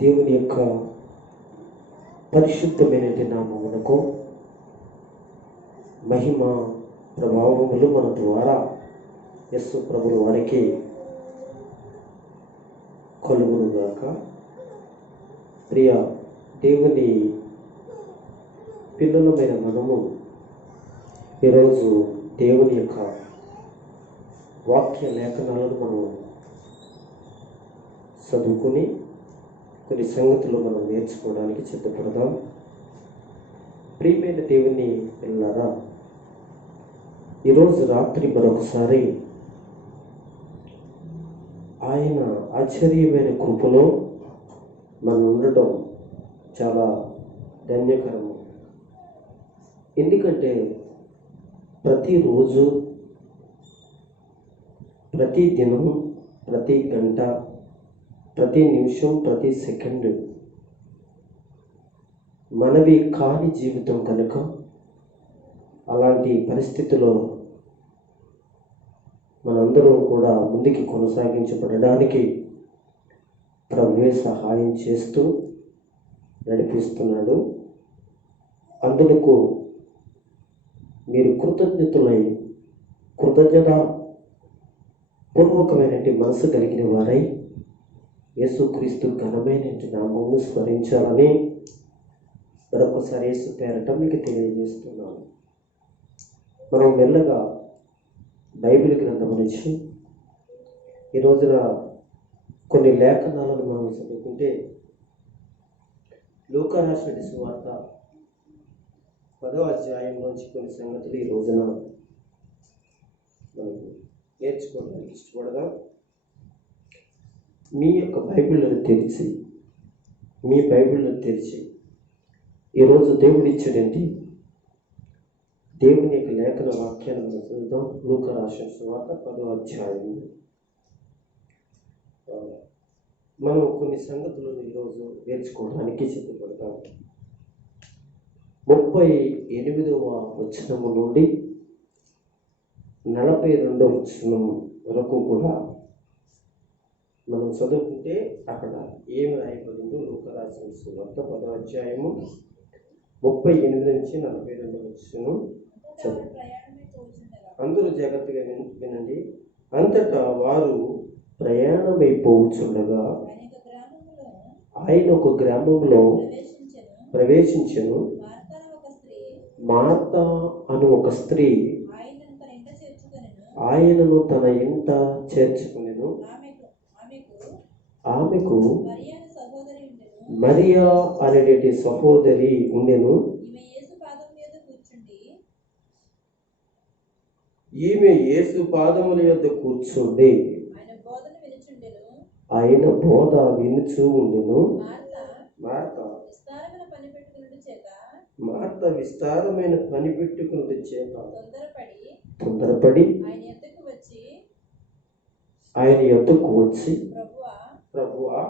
దేవుని యొక్క పరిశుద్ధమైన నామమునకు మహిమ ప్రభావములు మన ద్వారా యేసు ప్రభుల వారికి కలుగునుగాక. ప్రియ దేవుని పిల్లలమైన మనము ఈరోజు దేవుని యొక్క వాక్య లేఖనాలను మనం చదువుకుని కొన్ని సంగతులు మనం నేర్చుకోవడానికి సిద్ధపడదాం. ప్రియమైన దేవుని పిల్లలారా, ఈరోజు రాత్రి మరొకసారి ఆయన ఆశ్చర్యమైన కృపలో మనం ఉండటం చాలా ధన్యకరము. ఎందుకంటే ప్రతిరోజు, ప్రతి దినం, ప్రతి గంట, ప్రతి నిమిషం, ప్రతి సెకండ్ మనవి కాని జీవితం కనుక అలాంటి పరిస్థితిలో మనందరం కూడా ముందుకి కొనసాగించబడడానికి ప్రభువే సహాయం చేస్తూ నడిపిస్తున్నాడు. అందుకు మీరు కృతజ్ఞత పూర్వకమైన మనసు కలిగిన వారై యేసుక్రీస్తు ఘనమైన నామమును స్మరించాలని మరొకసారి యేసు పేరట మీకు తెలియజేస్తున్నాను. మనం మెల్లగా బైబిల్ గ్రంథం నుంచి ఈ రోజున కొన్ని లేఖనాలను మనం చదువుకుంటే లూకా రాసిన సువార్త 10వ అధ్యాయంలోంచి కొన్ని సంగతులు ఈ రోజున మనం నేర్చుకోవడానికి ఇష్టపడదాం. మీ యొక్క బైబిళ్ళను తెరిచి ఈరోజు దేవుడు ఇచ్చాడంటే దేవుని యొక్క లేఖన వాక్యాలను చదువుదాం. లూకా రాసిన సువార్త 10వ అధ్యాయం. మనం కొన్ని సంగతులను ఈరోజు నేర్చుకోవడానికి సిద్ధపడతాం. 38వ వచనము నుండి 42వ వచనం వరకు కూడా మనం చదువుకుంటే అక్కడ ఏమి రాయబడిందో లూకా రాసిన సువార్త 10వ అధ్యాయము 38 నుంచి 42వ వచనం చదువు. అందరూ జాగ్రత్తగా వినండి. అంతటా వారు ప్రయాణమైపోవచ్చుండగా ఆయన ఒక గ్రామంలో ప్రవేశించెను. మార్త అను ఒక స్త్రీ ఆయనను తన ఇంట చేర్చుకునెను. ఆమెకు మరియా అనేటి సహోదరి ఉండెను. ఈమె యేసు పాదముల యొద్ద కూర్చుండి ఆయన బోధ వినుచూ ఉండెను. మార్త విస్తారమైన పని పెట్టుకున్నది చేత తొందరపడి ఆయన యొద్దకు వచ్చి, ప్రభువా,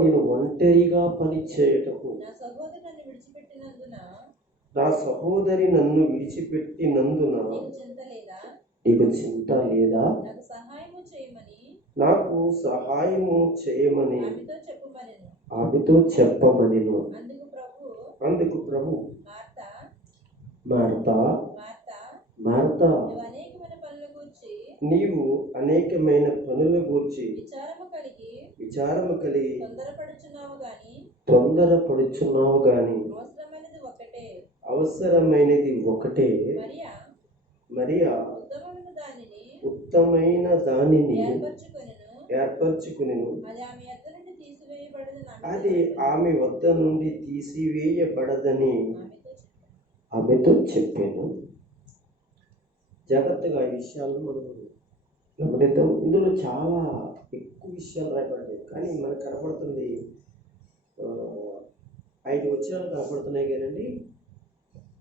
నేను ఒంటరిగా పని చేయుటకు నా సహోదరి నన్ను విడిచిపెట్టినందున నీకు చింత లేదా? నాకు సహాయము చేయమని ఆమెతో చెప్పమనెను. అందుకు ప్రభు, మార్త, నీవు అనేకమైన పనుల గూర్చి విచారము కలిగి తొందరపడుచున్నావు గాని అవసరమైనది ఒకటే. మరియా ఉత్తమైన దానిని ఏర్పరచుకునెను, అది ఆమె వద్ద నుండి తీసివేయబడదని ఆమెతో చెప్పాను. జాగ్రత్తగా ఈ విషయాలను మనం గమనిద్దాం. ఇందులో చాలా ఎక్కువ విషయాలు రాయబడ్డాయి, కానీ మనకు కనపడుతుంది 5 వచనాలు కనపడుతున్నాయి కదండి.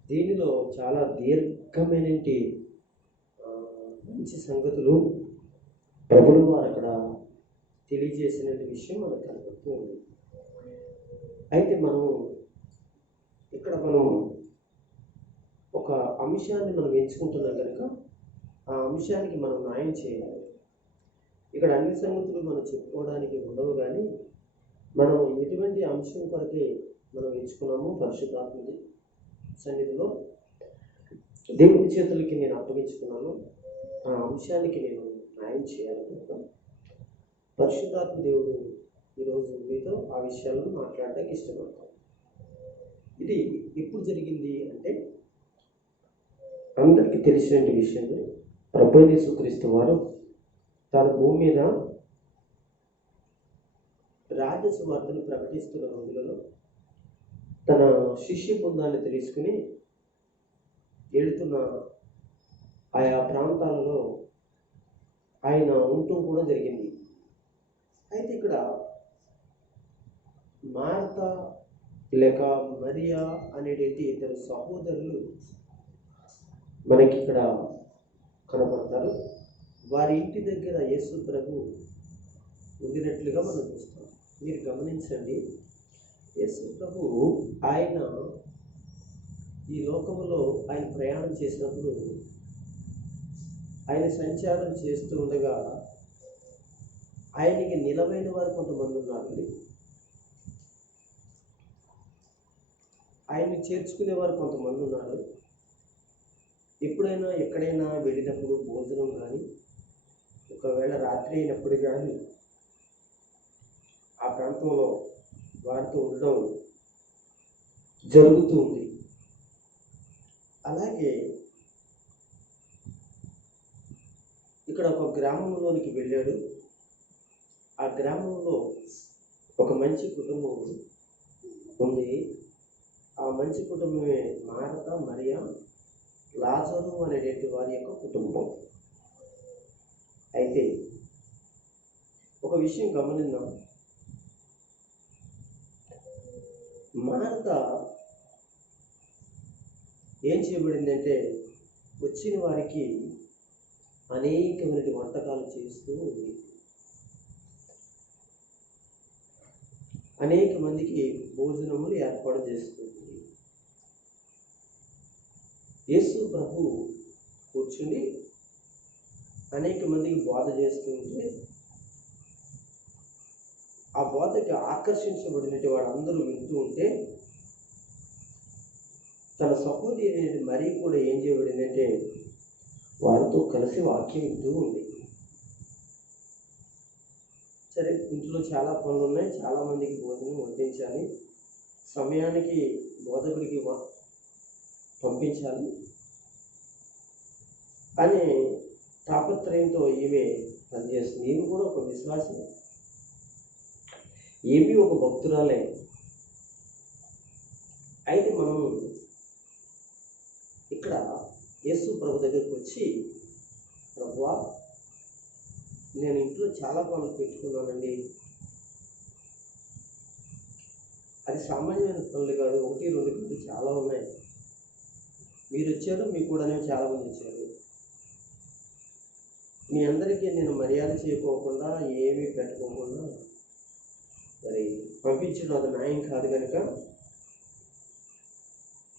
దీనిలో చాలా దీర్ఘమైన మంచి సంగతులు ప్రభులు వారు అక్కడ తెలియజేసిన విషయం మనకు కనపడుతూ ఉంది. అయితే ఇక్కడ మనం ఒక అంశాన్ని మనం ఎంచుకుంటున్నాం కనుక ఆ అంశానికి మనం న్యాయం చేయాలి. ఇక్కడ అన్ని సంగతులు మనం చెప్పుకోవడానికి ఉండవు, కానీ మనం ఎటువంటి అంశం కొరకే మనం ఎంచుకున్నాము పరిశుద్ధాత్మది సన్నిధిలో దేవుడి చేతులకి నేను అప్పగించుకున్నాను. ఆ అంశానికి నేను న్యాయం చేయాలనుకుంటున్నాను. పరిశుద్ధాత్మ దేవుడు ఈరోజు మీతో ఆ విషయాలను మాట్లాడడానికి ఇష్టపడతాను. ఇది ఎప్పుడు జరిగింది అంటే, అందరికీ తెలిసిన విషయమే. ప్రభువైన యేసుక్రీస్తు వారు తన భూమి మీద రాజ్య సువార్తను ప్రకటిస్తున్న రోజులలో తన శిష్య బృందాన్ని తెలుసుకుని వెళుతున్న ఆయా ప్రాంతాలలో ఆయన ఉంటూ కూడా జరిగింది. అయితే ఇక్కడ మార్త లేక మరియా అనేటువంటి ఇద్దరు సహోదరులు మనకి ఇక్కడ కనబడతారు. వారి ఇంటి దగ్గర యేసు ప్రభు ఉండినట్లుగా మనం చూస్తాం. మీరు గమనించండి, యేసు ప్రభు ఆయన ఈ లోకంలో ఆయన ప్రయాణం చేసినప్పుడు, ఆయన సంచారం చేస్తూ ఉండగా ఆయనకి నిలవైన వారు కొంతమంది ఉన్నారండి. ఆయన్ని చేర్చుకునేవారు కొంతమంది ఉన్నారు. ఎప్పుడైనా ఎక్కడైనా వెళ్ళినప్పుడు భోజనం కానీ, ఒకవేళ రాత్రి అయినప్పుడు కానీ ఆ ప్రాంతంలో వారితో ఉండడం జరుగుతూ ఉంది. అలాగే ఇక్కడ ఒక గ్రామంలోనికి వెళ్ళాడు. ఆ గ్రామంలో ఒక మంచి కుటుంబం ఉంది. ఆ మంచి కుటుంబమే మార్త, మరియా, లాజరు అనేటువంటి వారి యొక్క కుటుంబం. అయితే ఒక విషయం గమనిద్దాం. మార్త ఏం చేయబడిందంటే, వచ్చిన వారికి అనేకమైన వంటకాలు చేస్తూ ఉంది. అనేక మందికి భోజనములు ఏర్పాటు చేస్తుంది. యేసు ప్రభు కూర్చుని అనేక మందికి బోధ చేస్తుంటే, ఆ బోధకి ఆకర్షించబడినట్టు వాళ్ళందరూ వింటూ ఉంటే, తన సహోదరి మరీ కూడా ఏం చేయబడిందంటే వారితో కలిసి వాక్యం వింటూ ఉంది. సరే, ఇంట్లో చాలా పనులు ఉన్నాయి, చాలామందికి భోజనం వడ్డించాలి, సమయానికి బోధకుడికి పంపించాలి అనే తాపత్రయంతో ఈమె పనిచేస్తుంది. ఈమె కూడా ఒక విశ్వాసం, ఏమీ ఒక భక్తురాలే. అయితే మనం ఇక్కడ యేసు ప్రభు దగ్గరికి వచ్చి, ప్రభువా, నేను ఇంట్లో చాలా పనులు పెట్టుకున్నానండి, అది సామాన్యమైన పనులు కాదు, 1, 2 పనులు చాలా ఉన్నాయి. మీరు వచ్చారు, మీ కూడానే చాలామంది వచ్చారు. మీ అందరికీ నేను మర్యాద చేయకోకుండా, ఏమీ పెట్టుకోకుండా మరి పంపించడం అది న్యాయం కాదు. కనుక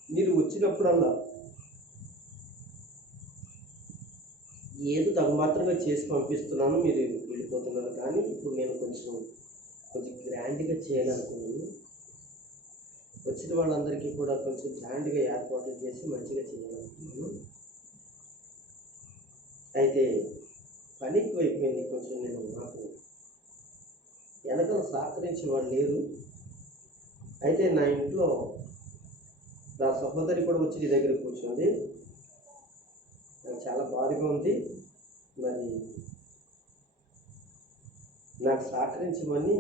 మీరు వచ్చినప్పుడల్లా ఏదో తగుమాత్రంగా చేసి పంపిస్తున్నాను, మీరు వెళ్ళిపోతున్నారు. కానీ ఇప్పుడు నేను కొంచెం గ్రాండ్గా చేయాలనుకున్నాను. వచ్చిన వాళ్ళందరికీ కూడా కొంచెం గ్రాండ్గా ఏర్పాట్లు చేసి మంచిగా చేయాలనుకున్నాను. అయితే పని ఎక్కువైపోయింది. కొంచెం నాకు వెనకాల సహకరించే వాళ్ళు లేరు. అయితే నా ఇంట్లో నా సహోదరి కూడా వచ్చి నీ దగ్గర కూర్చుంది. నాకు చాలా బాధగా ఉంది, మరి నాకు సహకరించమని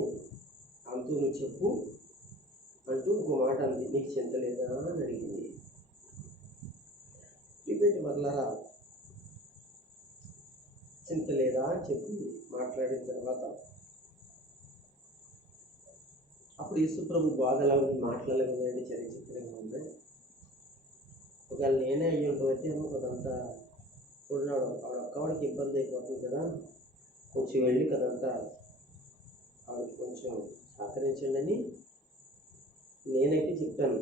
అంటూ నువ్వు చెప్పు అంటూ ఇంకో మాట అంది. నీకు చింత లేదా అని అడిగింది. ఇటువంటి వదలరా, చింత లేదా అని చెప్పి మాట్లాడిన తర్వాత అప్పుడు యేసుప్రభు బాధలా ఉంది, మాట్లాడలేకపోయింది, చరిత్రంగా ఉంది. ఒకవేళ నేనే అయ్యి ఉంటే అదంతా చూడన్నాడు, ఆవిడకి ఇబ్బంది అయిపోతుంది కదా, కొంచెం వెళ్ళి కదంతా ఆవిడకి కొంచెం సహకరించండి అని నేనైతే చెప్తాను.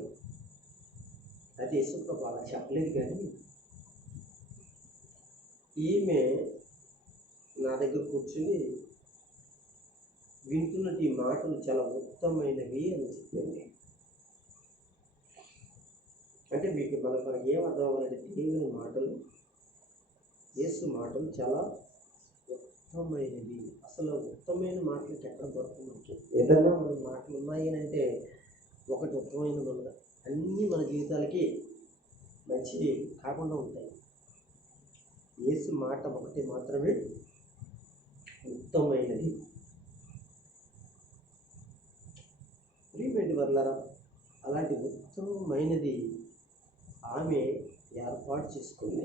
అది యేసుప్రభు అలా చెప్పలేదు. కానీ ఈమె నా దగ్గర కూర్చుని వింటున్నట్టు ఈ మాటలు చాలా ఉత్తమమైనవి అని చెప్పింది. అంటే మనకు ఏం అర్థం అవ్వాలంటే దేవుని మాటలు, యేసు మాటలు చాలా ఉత్తమమైనవి. అసలు ఉత్తమమైన మాటలకి ఎక్కడ దొరకదు. ఏదైనా మన మాటలు ఉన్నాయి అని అంటే ఒకటి ఉత్తమమైనది ఉండదు. అన్నీ మన జీవితాలకి మంచివి కాకుండా ఉంటాయి. యేసు మాట ఒకటి మాత్రమే ఉత్తమమైనది. ప్రియమైన వర్లారా, అలాంటి ఉత్తమమైనది ఆమె ఏర్పాటు చేసుకుంది.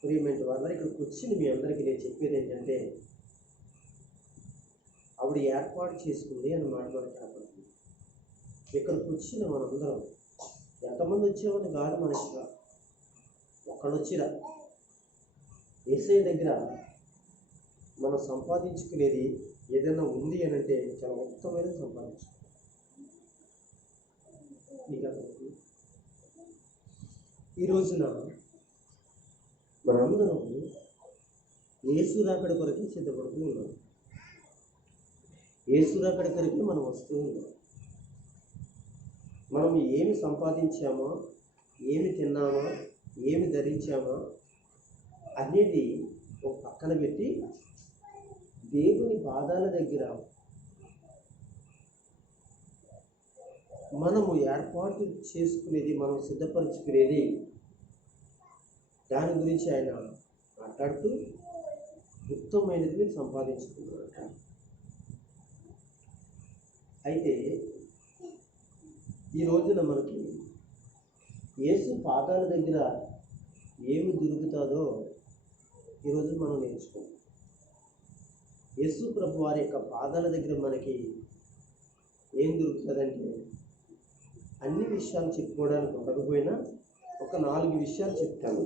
ప్రియమైన వర్లారా, ఇక్కడికి వచ్చిన మీ అందరికీ నేను చెప్పేది ఏంటంటే ఆవిడ ఏర్పాటు చేసుకుంది అన్నమాట. మనకి కనపడుతుంది. ఇక్కడికి వచ్చిన మనందరం ఎంతమంది వచ్చామని కాదు, మనకి ఒక్కడు వచ్చిరా. యేసయ్య దగ్గర మనం సంపాదించుకునేది ఏదైనా ఉంది అని అంటే చాలా ఉత్తమమైనది సంపాదించుకోవాలి. ఈ రోజున మనందరం యేసు రాకడ కొరకే సిద్ధపడుతూ ఉన్నాం. యేసు రాకడ కొరకే మనం వస్తూ ఉన్నాం. మనం ఏమి సంపాదించామా, ఏమి తిన్నామా, ఏమి ధరించామా అనేది ఒక పక్కన పెట్టి దేవుని పాదాల దగ్గర మనము ఏర్పాటు చేసుకునేది, మనం సిద్ధపరచుకునేది, దాని గురించి ఆయన మాట్లాడుతూ ఉత్తమమైనది మీరు సంపాదించుకున్నారట. అయితే ఈ రోజున మనకి యేసు పాదాల దగ్గర ఏమి దొరుకుతుందో ఈరోజు మనం నేర్చుకోవాలి. యేసు ప్రభు వారి యొక్క పాదాల దగ్గర మనకి ఏం దొరుకుతుందంటే, అన్ని విషయాలు చెప్పుకోవడానికి ఉండకపోయినా ఒక 4 విషయాలు చెప్తాను.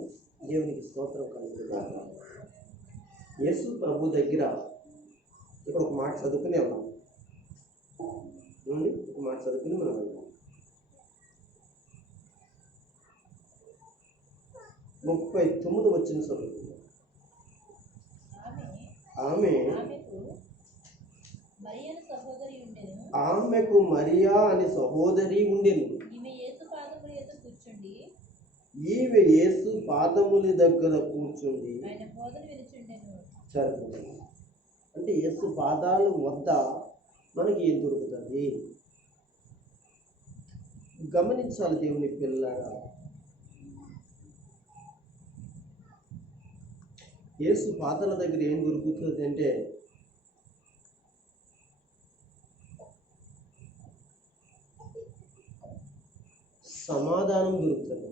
దేవునికి స్తోత్రం కలుగుతుంది. యేసు ప్రభు దగ్గర ఇక్కడ ఒక మాట చదువుకుని వెళ్దాం. ఒక మాట చదువుకుని మనం వెళ్దాం. 39 వచ్చిన చదువుకుందాం. ఆమెకు మరియా అనే సహోదరి ఉండెను. ఈమె యేసు పాదముల దగ్గర కూర్చుండి సరిపోతుంది. అంటే యేసు పాదాల వద్ద మనకి ఏం దొరుకుతుంది గమనించాలి దేవుని పిల్లలారా. యేసు పాదాల దగ్గర ఏం దొరుకుతుంది అంటే సమాధానం దొరుకుతుంది.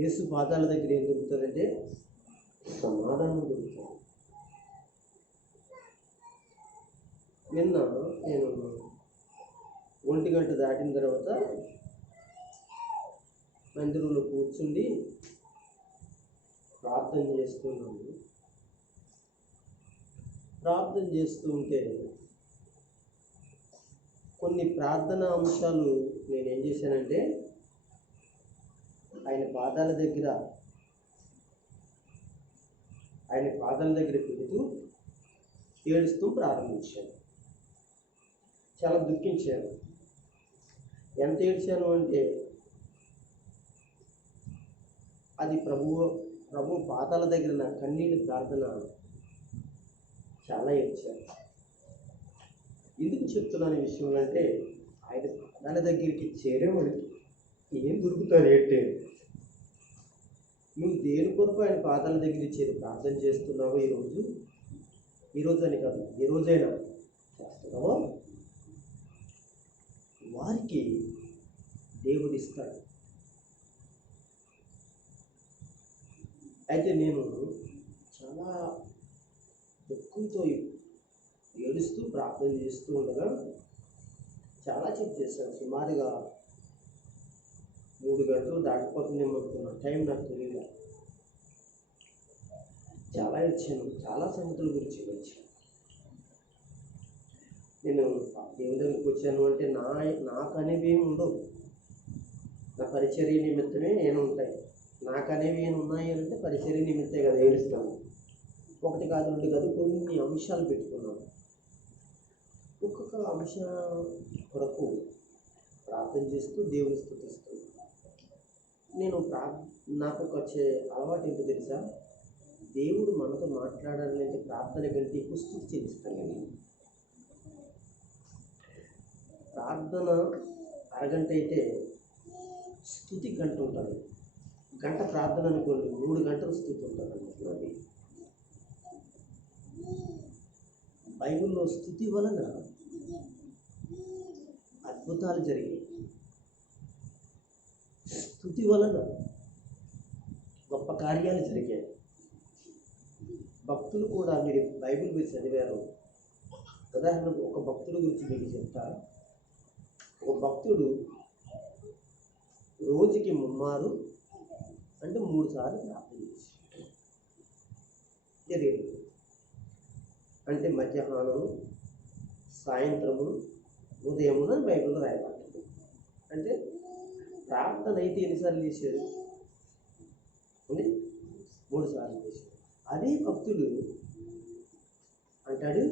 యేసు పాదాల దగ్గర ఏం దొరుకుతుందంటే సమాధానం దొరుకుతుంది. నిన్న నేను 1 గంట దాటిన తర్వాత మందిరంలో కూర్చుండి ప్రార్థన చేస్తున్నాను. ప్రార్థన చేస్తూ ఉంటే కొన్ని ప్రార్థనా అంశాలు నేనేం చేశానంటే ఆయన పాదాల దగ్గర పెడుతూ ఏడుస్తూ ప్రారంభించాను. చాలా దుఃఖించాను. ఎంత ఏడ్చాను అంటే అది ప్రభు పాదాల దగ్గర నా కన్నీటి ప్రార్థన. చాలా ఏడ్చాను. ఎందుకు చెప్తున్నాను ఈ విషయం అంటే, ఆయన పాదాల దగ్గరికి చేరేవాడికి ఏం దొరుకుతుంది అంటే, నువ్వు దేని కొరకు ఆయన పాదాల దగ్గర చేరి ప్రార్థన చేస్తున్నావో ఈరోజు అని కాదు, ఏ రోజైనా చేస్తున్నావో వారికి దేవుడు ఇస్తాడు. అయితే నేను చాలా దుఃఖంతో ఏడుస్తూ ప్రార్థన చేస్తూ ఉండగా చాలా చెక్ చేశాను. సుమారుగా 3 గంటలు దాటిపోతుందేమో అనుకున్నా. టైం నాకు తెలియదు. చాలా ఏడ్చాను. చాలా సంగతుల గురించి ఏడ్చాను. నేను దేవుని దగ్గరికి వచ్చాను అంటే నాకు అనేవి ఏమి ఉండవు. నా పరిచర్య నిమిత్తమే నేను ఉంటాయి. నాకు అనేవి ఏమి ఉన్నాయి అంటే పరిచర్య నిమిత్తే కదా ఏడుస్తాను. ఒకటి కాదు రెండు కాదు కొన్ని అంశాలు పెట్టుకున్నాను. ఒక్కొక్క అంశం కొరకు ప్రార్థన చేస్తూ దేవుని స్తుతిస్తూ నేను నాకు వచ్చే అలవాటు ఏంటో తెలుసా? దేవుడు మనతో మాట్లాడాలి అంటే ప్రార్థన కంటే ఎక్కువ స్తుతి చెల్లిస్తాను నేను. ప్రార్థన అరగంట అయితే స్తుతి గంట ఉంటుంది. గంట ప్రార్థన అనుకోండి, 3 గంటలు స్తుతి ఉంటుంది అనుకుంటున్నది. బైబిల్లో స్తుతి వలన అద్భుతాలు జరిగాయి. స్తుతి వలన గొప్ప కార్యాలు జరిగాయి. భక్తులు కూడా మీరు బైబిల్ మీరు చదివారు. ఉదాహరణకు ఒక భక్తుడి గురించి మీకు చెప్తా. ఒక భక్తుడు రోజుకి ముమ్మారు అంటే 3 సార్లు ప్రార్థన చేశాడు. తెలియదు అంటే మధ్యాహ్నం, సాయంత్రము, ఉదయమున బైబిల్లో రాయబడుతుంది. అంటే ప్రార్థన అయితే ఎన్నిసార్లు చేశారు? 3 సార్లు చేశారు. అదే భక్తుడు అంటాడు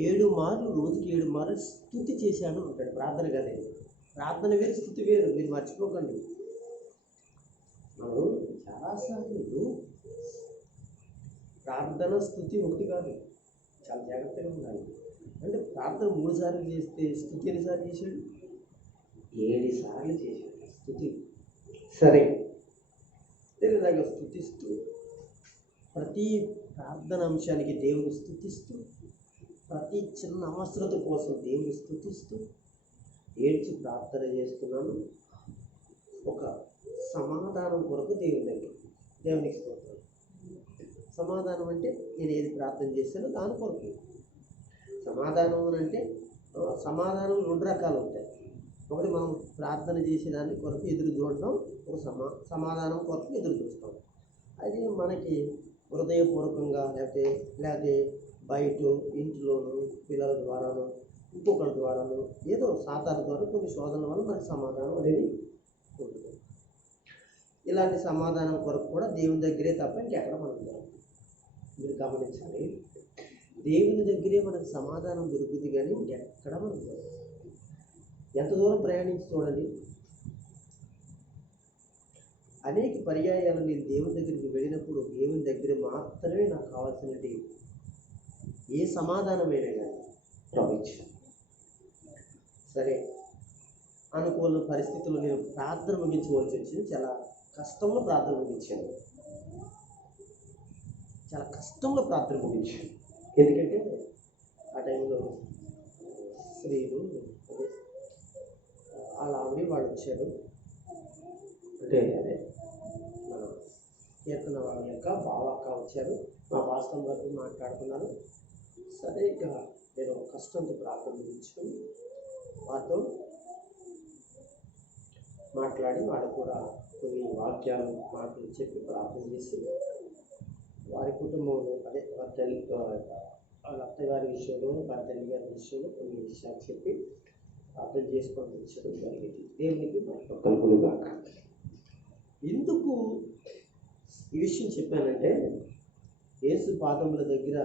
7 మార్లు, రోజుకి 7 మార్లు స్తుతి చేశాను అంటాడు. ప్రార్థన కదే, ప్రార్థన వేరు స్తుతి వేరు, మీరు మర్చిపోకండి. మనం చాలాసార్లు ప్రార్థన స్తుతి ఒకటి కాదు, చాలా జాగ్రత్తగా ఉండాలి. అంటే ప్రార్థన 3 సార్లు చేస్తే స్తుతి ఎన్నిసార్లు చేశాడు? 7 సార్లు చేశాడు స్తుతి. సరే, ఇలాగ స్తుతిస్తూ ప్రతి ప్రార్థన అంశానికి దేవుని స్తుతిస్తూ, ప్రతి చిన్న అవసరత కోసం దేవుని స్తుతిస్తూ ఏడ్చి ప్రార్థన చేస్తున్నాను. ఒక సమాధానం కొరకు దేవునికి స్తోత్రం. సమాధానం అంటే నేను ఏది ప్రార్థన చేశానో దాని కొరకు. సమాధానం అని అంటే సమాధానం 2 రకాలు ఉంటాయి. ఒకటి మనం ప్రార్థన చేసేదాన్ని కొరకు ఎదురు చూడడం, ఒక సమాధానం కొరకు ఎదురు చూస్తాం. అది మనకి హృదయపూర్వకంగా లేకపోతే బయట ఇంట్లోనూ పిల్లల ద్వారాను ఇంకొకరి ద్వారాను ఏదో సాతాను ద్వారా కొన్ని శోధనల వల్ల మనకి సమాధానం అనేది ఉంటుంది. ఇలాంటి సమాధానం కొరకు కూడా దేవుని దగ్గరే తప్ప ఇంకెక్కడ మనకు దొరకదు. మీరు గమనించాలి, దేవుని దగ్గరే మనకు సమాధానం దొరుకుతుంది కానీ ఇంకెక్కడ మనకు దొరకదు. ఎంత దూరం ప్రయాణించి చూడండి, అనేక పర్యాయాలు నేను దేవుని దగ్గరికి వెళ్ళినప్పుడు దేవుని దగ్గర మాత్రమే నాకు కావాల్సినది ఏ సమాధానమైనా కానీ ప్రవచించాను. సరే, అనుకూల పరిస్థితుల్లో నేను ప్రార్థన ముగించవలసి వచ్చింది. చాలా కష్టంలో ప్రార్థన ముగించాను. ఎందుకంటే ఆ టైంలో స్త్రీలు వాళ్ళ వాళ్ళు వచ్చారు. అదే మన కీర్తన వాళ్ళ యొక్క బావక్క వచ్చారు. మా వాస్తవం గారితో మాట్లాడుతున్నారు. సరే, ఇక నేను కష్టంతో ప్రార్థన ముగించుకొని వారితో మాట్లాడి వాళ్ళు కూడా కొన్ని మాటలు చెప్పి ప్రార్థన చేసి వారి కుటుంబంలో వాళ్ళ అత్తగారి విషయంలో, వారి తల్లి గారి విషయంలో కొన్ని విషయాలు చెప్పి ప్రార్థన చేసుకొని తెచ్చడం జరిగింది. దేవునికి కలుగులుగా. ఎందుకు ఈ విషయం చెప్పానంటే, యేసు పాదముల దగ్గర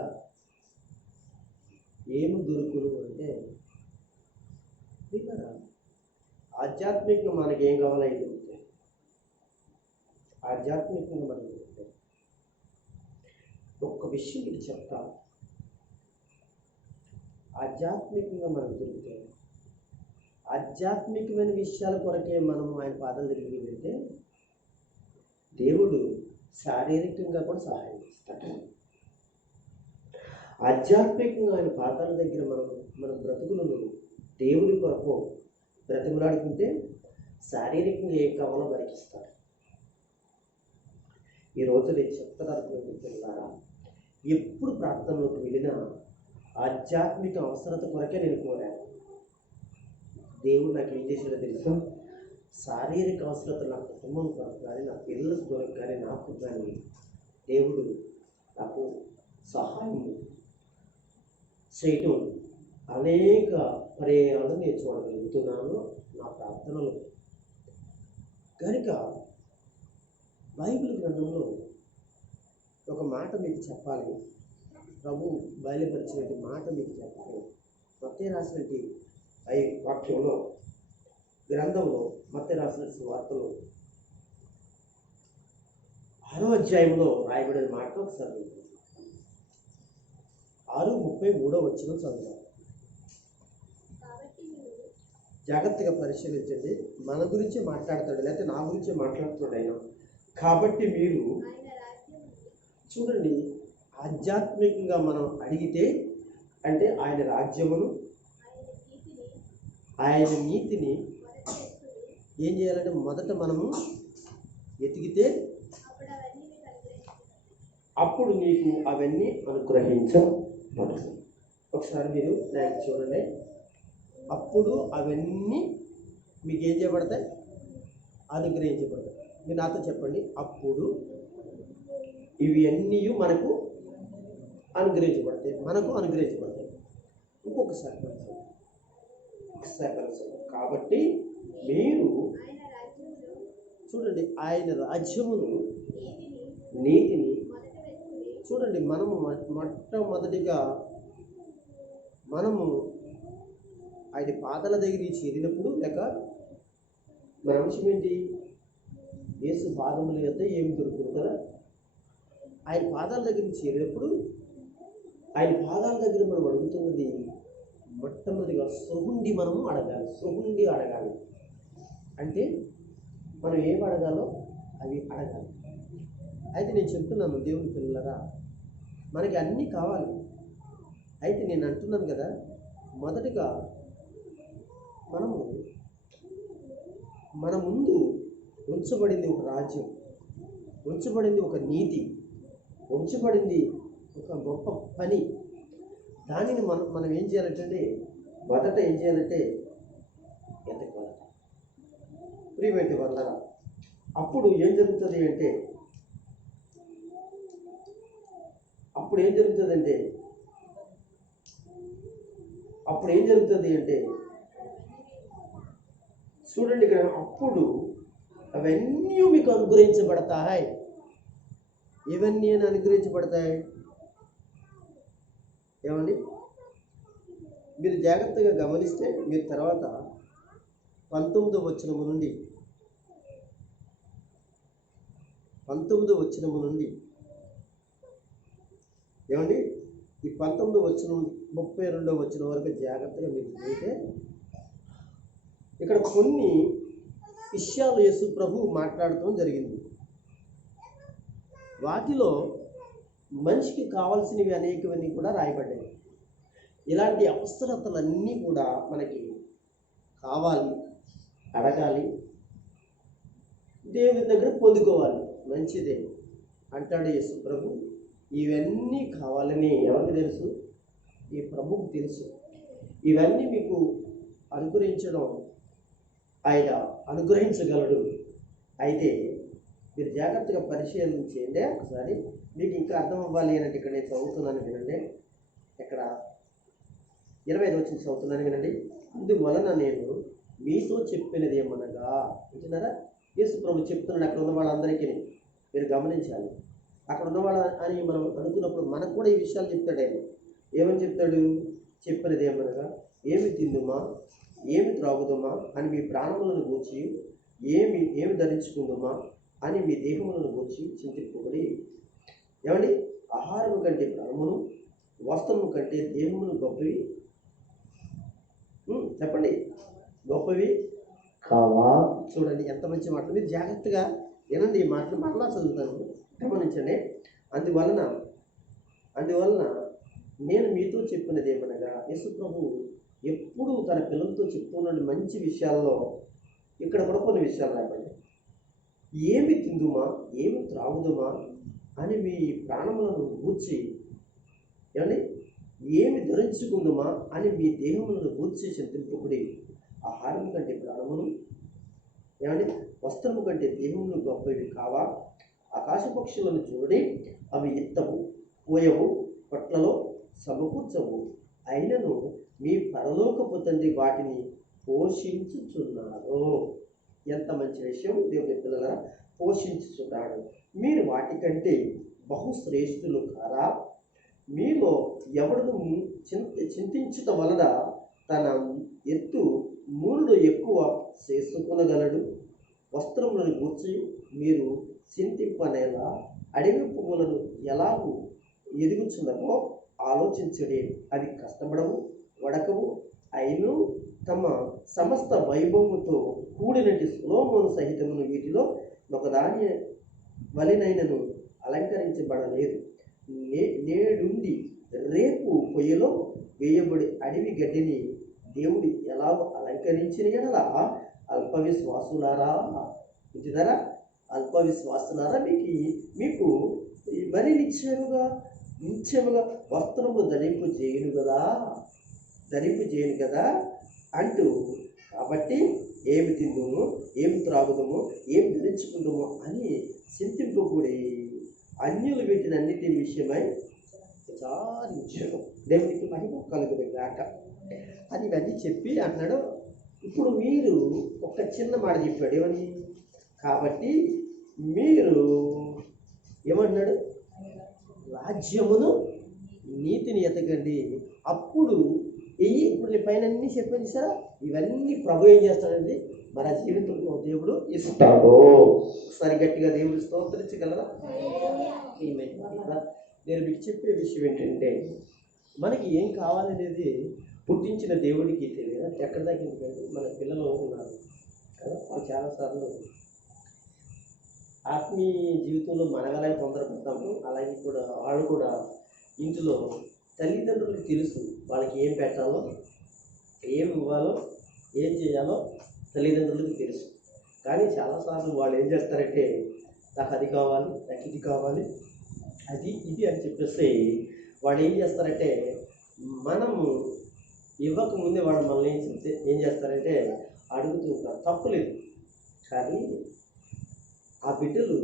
ఏమి దొరుకును అంటే, ఆధ్యాత్మికంగా మనకి ఏం కావాలో ఇది దొరుకుతాయి. ఆధ్యాత్మికంగా మనకు దొరుకుతాయి. ఒక్క విషయం ఇది చెప్తా, ఆధ్యాత్మికంగా మనకు దొరుకుతాయి. ఆధ్యాత్మికమైన విషయాల కొరకే మనం ఆయన పాదాల దగ్గరికి వెళ్తే దేవుడు శారీరకంగా కూడా సహాయం చేస్తాడు. ఆధ్యాత్మికంగా ఆయన పాదాల దగ్గర మన బ్రతుకులను దేవుడి కొరకు బ్రతిమలాడుకుంటే శారీరకంగా ఏం కావాలో బరికిస్తాడు. ఈరోజు నేను చెప్తారా, ఎప్పుడు ప్రార్థనలోకి వెళ్ళినా ఆధ్యాత్మిక అవసరత కొరకే నేను కోరాను. దేవుడు నాకు ఏం చేశాడో తెలుసా? శారీరక అవసరతలు నా కుటుంబం కొరకు కానీ, నా పిల్లల కొరకు కానీ, నాకు కానీ దేవుడు నాకు సహాయం చేయటం అనేక పర్యాయాలు నేను చూడగలుగుతున్నాను. నా ప్రార్థనలు కనుక బైబిల్ గ్రంథంలో ఒక మాట మీకు చెప్పాలి, ప్రభు బయలుపరిచినటువంటి మాట మీకు చెప్పాలి. మత్తయి రాసినటువంటి వాక్యంలో గ్రంథంలో మత్తయి రాసిన వార్తలో 6వ అధ్యాయంలో రాయబడిన మాట ఒకసారి 6:33 చదువుతారు. జాగ్రత్తగా పరిశీలించండి. మన గురించి మాట్లాడతాడు, లేకపోతే నా గురించి మాట్లాడుతున్నాడు ఆయన. కాబట్టి మీరు చూడండి, ఆధ్యాత్మికంగా మనం అడిగితే అంటే ఆయన రాజ్యమును ఆయన నీతిని ఏం చేయాలంటే మొదట మనము వెతికితే అప్పుడు నీకు అవన్నీ అనుగ్రహించబడుతుంది. ఒకసారి మీరు నాకు చూడండి, అప్పుడు అవన్నీ మీకు ఏం చేయబడతాయి? అనుగ్రహించబడతాయి. మీరు నాతో చెప్పండి, అప్పుడు ఇవి అన్నీ మనకు అనుగ్రహించబడతాయి. ఇంకొకసారి కాబట్టి మీరు చూడండి, ఆయన రాజ్యమును నీతిని చూడండి. మనము మొట్టమొదటిగా మనము ఆయన పాదాల దగ్గరికి చేరినప్పుడు, లేక మన అంశం ఏంటి? యేసు పాదముల యొద్ద ఏమి దొరుకుతుంది కదా. ఆయన పాదాల దగ్గరికి చేరినప్పుడు ఆయన పాదాల దగ్గర మనం అడుగుతున్నది మొట్టమొదటిగా సొగుండి మనము అడగాలి. అంటే మనం ఏం అడగాలో అవి అడగాలి. అయితే నేను చెప్తున్నాను, దేవుని పిల్లరా, మనకి అన్నీ కావాలి. అయితే నేను అంటున్నాను కదా, మొదటిగా మన ముందు ఉంచబడింది ఒక రాజ్యం, ఉంచబడింది ఒక నీతి, ఉంచబడింది ఒక గొప్ప పని. దానిని మనం ఏం చేయాలంటే మొదట ఎతకాలి. ప్రియమైన వల్ల అప్పుడు ఏం జరుగుతుంది అంటే చూడండి ఇక్కడ, అప్పుడు అవన్నీ మీకు అనుగ్రహించబడతాయి. ఇవన్నీ అనుగ్రహించబడతాయి. ఏమండి, మీరు జాగ్రత్తగా గమనిస్తే మీరు తర్వాత 19వ వచనము నుండి ఏమండి, ఈ 19వ వచనం 32వ వచనం వరకు జాగ్రత్తగా మీరు చదివితే ఇక్కడ కొన్ని విషయాలు యేసు ప్రభు మాట్లాడటం జరిగింది. వాటిలో మనిషికి కావాల్సినవి అనేకవన్నీ కూడా రాయబడ్డాయి. ఇలాంటి అవసరతలన్నీ కూడా మనకి కావాలి, అడగాలి, దేవుని దగ్గర పొందుకోవాలి. మంచిదే అంటాడు యేసు ప్రభు. ఇవన్నీ కావాలని ఎవరికి తెలుసు? ఈ ప్రభువుకు తెలుసు. ఇవన్నీ మీకు అనుగ్రహించడం ఆయన అనుగ్రహించగలడు. అయితే మీరు జాగ్రత్తగా పరిశీలన చేయండి. ఒకసారి మీకు ఇంకా అర్థం అవ్వాలి అంటే ఇక్కడ నేను చదువుతున్నాను, వినండి. ఇక్కడ 25వ వచనం చదువుతున్నాను, వినండి. అందువలన నేను మీతో చెప్పినది ఏమనగా, వింటున్నారా? యేసు ప్రభు చెప్తున్నాడు అక్కడ ఉన్న వాళ్ళందరికీ. మీరు గమనించాలి, అక్కడ ఉన్నవాళ్ళు అని మనం అనుకున్నప్పుడు మనకు కూడా ఈ విషయాలు చెప్తాడు ఆయన. ఏమని చెప్తాడు? చెప్పినది ఏమనగా, ఏమి తిందుమా, ఏమి త్రాగుదమా అని మీ ప్రాణములను గూర్చి, ఏమి ధరించుకుందామా అని మీ దేహములను గూర్చి చింతింపబడి. ఏమండి, ఆహారము కంటే ప్రాణమును, వస్త్రము కంటే దేహమును గొప్పవి. చెప్పండి, గొప్పవి కావా? చూడండి ఎంత మంచి మాటలు. మీరు జాగ్రత్తగా వినండి. ఈ మాటలు మరలా చదువుతాను, గమనించండి. అందువలన నేను మీతో చెప్పినది ఏమనగా, యేసు ప్రభు ఎప్పుడు తన పిల్లలతో చెప్తున్న మంచి విషయాల్లో ఇక్కడ కూడా కొన్ని విషయాలు రాయబడ్డాయి. ఏమి తిందుమా, ఏమి త్రాగుదమా అని మీ ప్రాణములను గూర్చి, ఏమండి, ఏమి ధరించుకుందుమా అని మీ దేహములను గూర్చి చింతింపబడి. ఆహారం కంటే ప్రాణమును, ఏమండి, వస్త్రము కంటే దేహమును గొప్పవి కావా? ఆకాశ పక్షులను చూడండి, అవి ఎత్తవు, పోయవు, పట్లలో సమకూర్చవు, అయినను మీ పరలోకపు తండ్రి వాటిని పోషించుచున్నారు. ఎంత మంచి విషయం దేవుని పిల్లల పోషించుతున్నాడు. మీరు వాటికంటే బహుశ్రేష్ఠులు కారా? మీలో ఎవడును చింతించుట వలన తన ఎత్తు మూలుడు ఎక్కువ చేసుకొనగలడు. వస్త్రములను గూర్చి మీరు చింతింపనేలా అడవి పువ్వులను ఎలాగూ ఎదుగుచున్నవో ఆలోచించుడి. అవి కష్టపడవు, వడకవు, అయిను తమ సమస్త వైభవముతో కూడినటి సులోమోను సహితమును వీటిలో ఒకదాని వలెనైనను అలంకరించబడలేదు. నేడుండి రేపు పొయ్యిలో వేయబడి అడవి గడ్డిని దేవుడు ఎలాగో అలంకరించిన ఎడల అల్ప విశ్వాసులారా, ఇంటిదారా అల్ప విశ్వాసులారా, మీకు మరి నిత్యముగా వస్త్రము ధరింపు చేయను కదా అంటూ, కాబట్టి ఏమి తిందుము, ఏమి త్రాగుదము, ఏమి ధరించుకుందాము అని చింతింపకూడే. అన్యులు వీటిని అన్నిటిని విషయమై విచారించడం. దేవునికి మహిమ కలుగును గాక అని ఇవన్నీ చెప్పి అన్నాడు. ఇప్పుడు మీరు ఒక చిన్న మాట చెప్పాడు, ఏమని? కాబట్టి మీరు ఏమన్నాడు? రాజ్యమును నీతిని ఎతకండి, అప్పుడు ఇప్పుడు నేను పైన అన్నీ చెప్పాను సార్. ఇవన్నీ ప్రభు ఏం చేస్తాడండి? మన జీవితంలో దేవుడు ఇస్తాడు. ఒకసారి గట్టిగా దేవుడు స్తోత్రించగలరా? నేను మీకు చెప్పే విషయం ఏంటంటే, మనకి ఏం కావాలనేది పుట్టించిన దేవుడికి తెలియదు. ఎక్కడ దాకా ఎందుకంటే మన పిల్లలు ఉన్నారు కదా, వాళ్ళు చాలాసార్లు ఆత్మీయ జీవితంలో మనగలాగే తొందరపడతాము. అలాగే కూడా వాళ్ళు కూడా ఇంట్లో తల్లిదండ్రులకు తెలుసు వాళ్ళకి ఏం పెట్టాలో, ఏం ఇవ్వాలో, ఏం చేయాలో తల్లిదండ్రులకు తెలుసు. కానీ చాలాసార్లు వాళ్ళు ఏం చేస్తారంటే, నాకు అది కావాలి, నాకు ఇది కావాలి, అది ఇది అని చెప్పేసి వాళ్ళు ఏం చేస్తారంటే, మనము ఇవ్వకముందే వాళ్ళు మనల్ని ఏం చేస్తారంటే అడుగుతూ ఉంటారు. తప్పులేదు, కానీ ఆ బిడ్డలు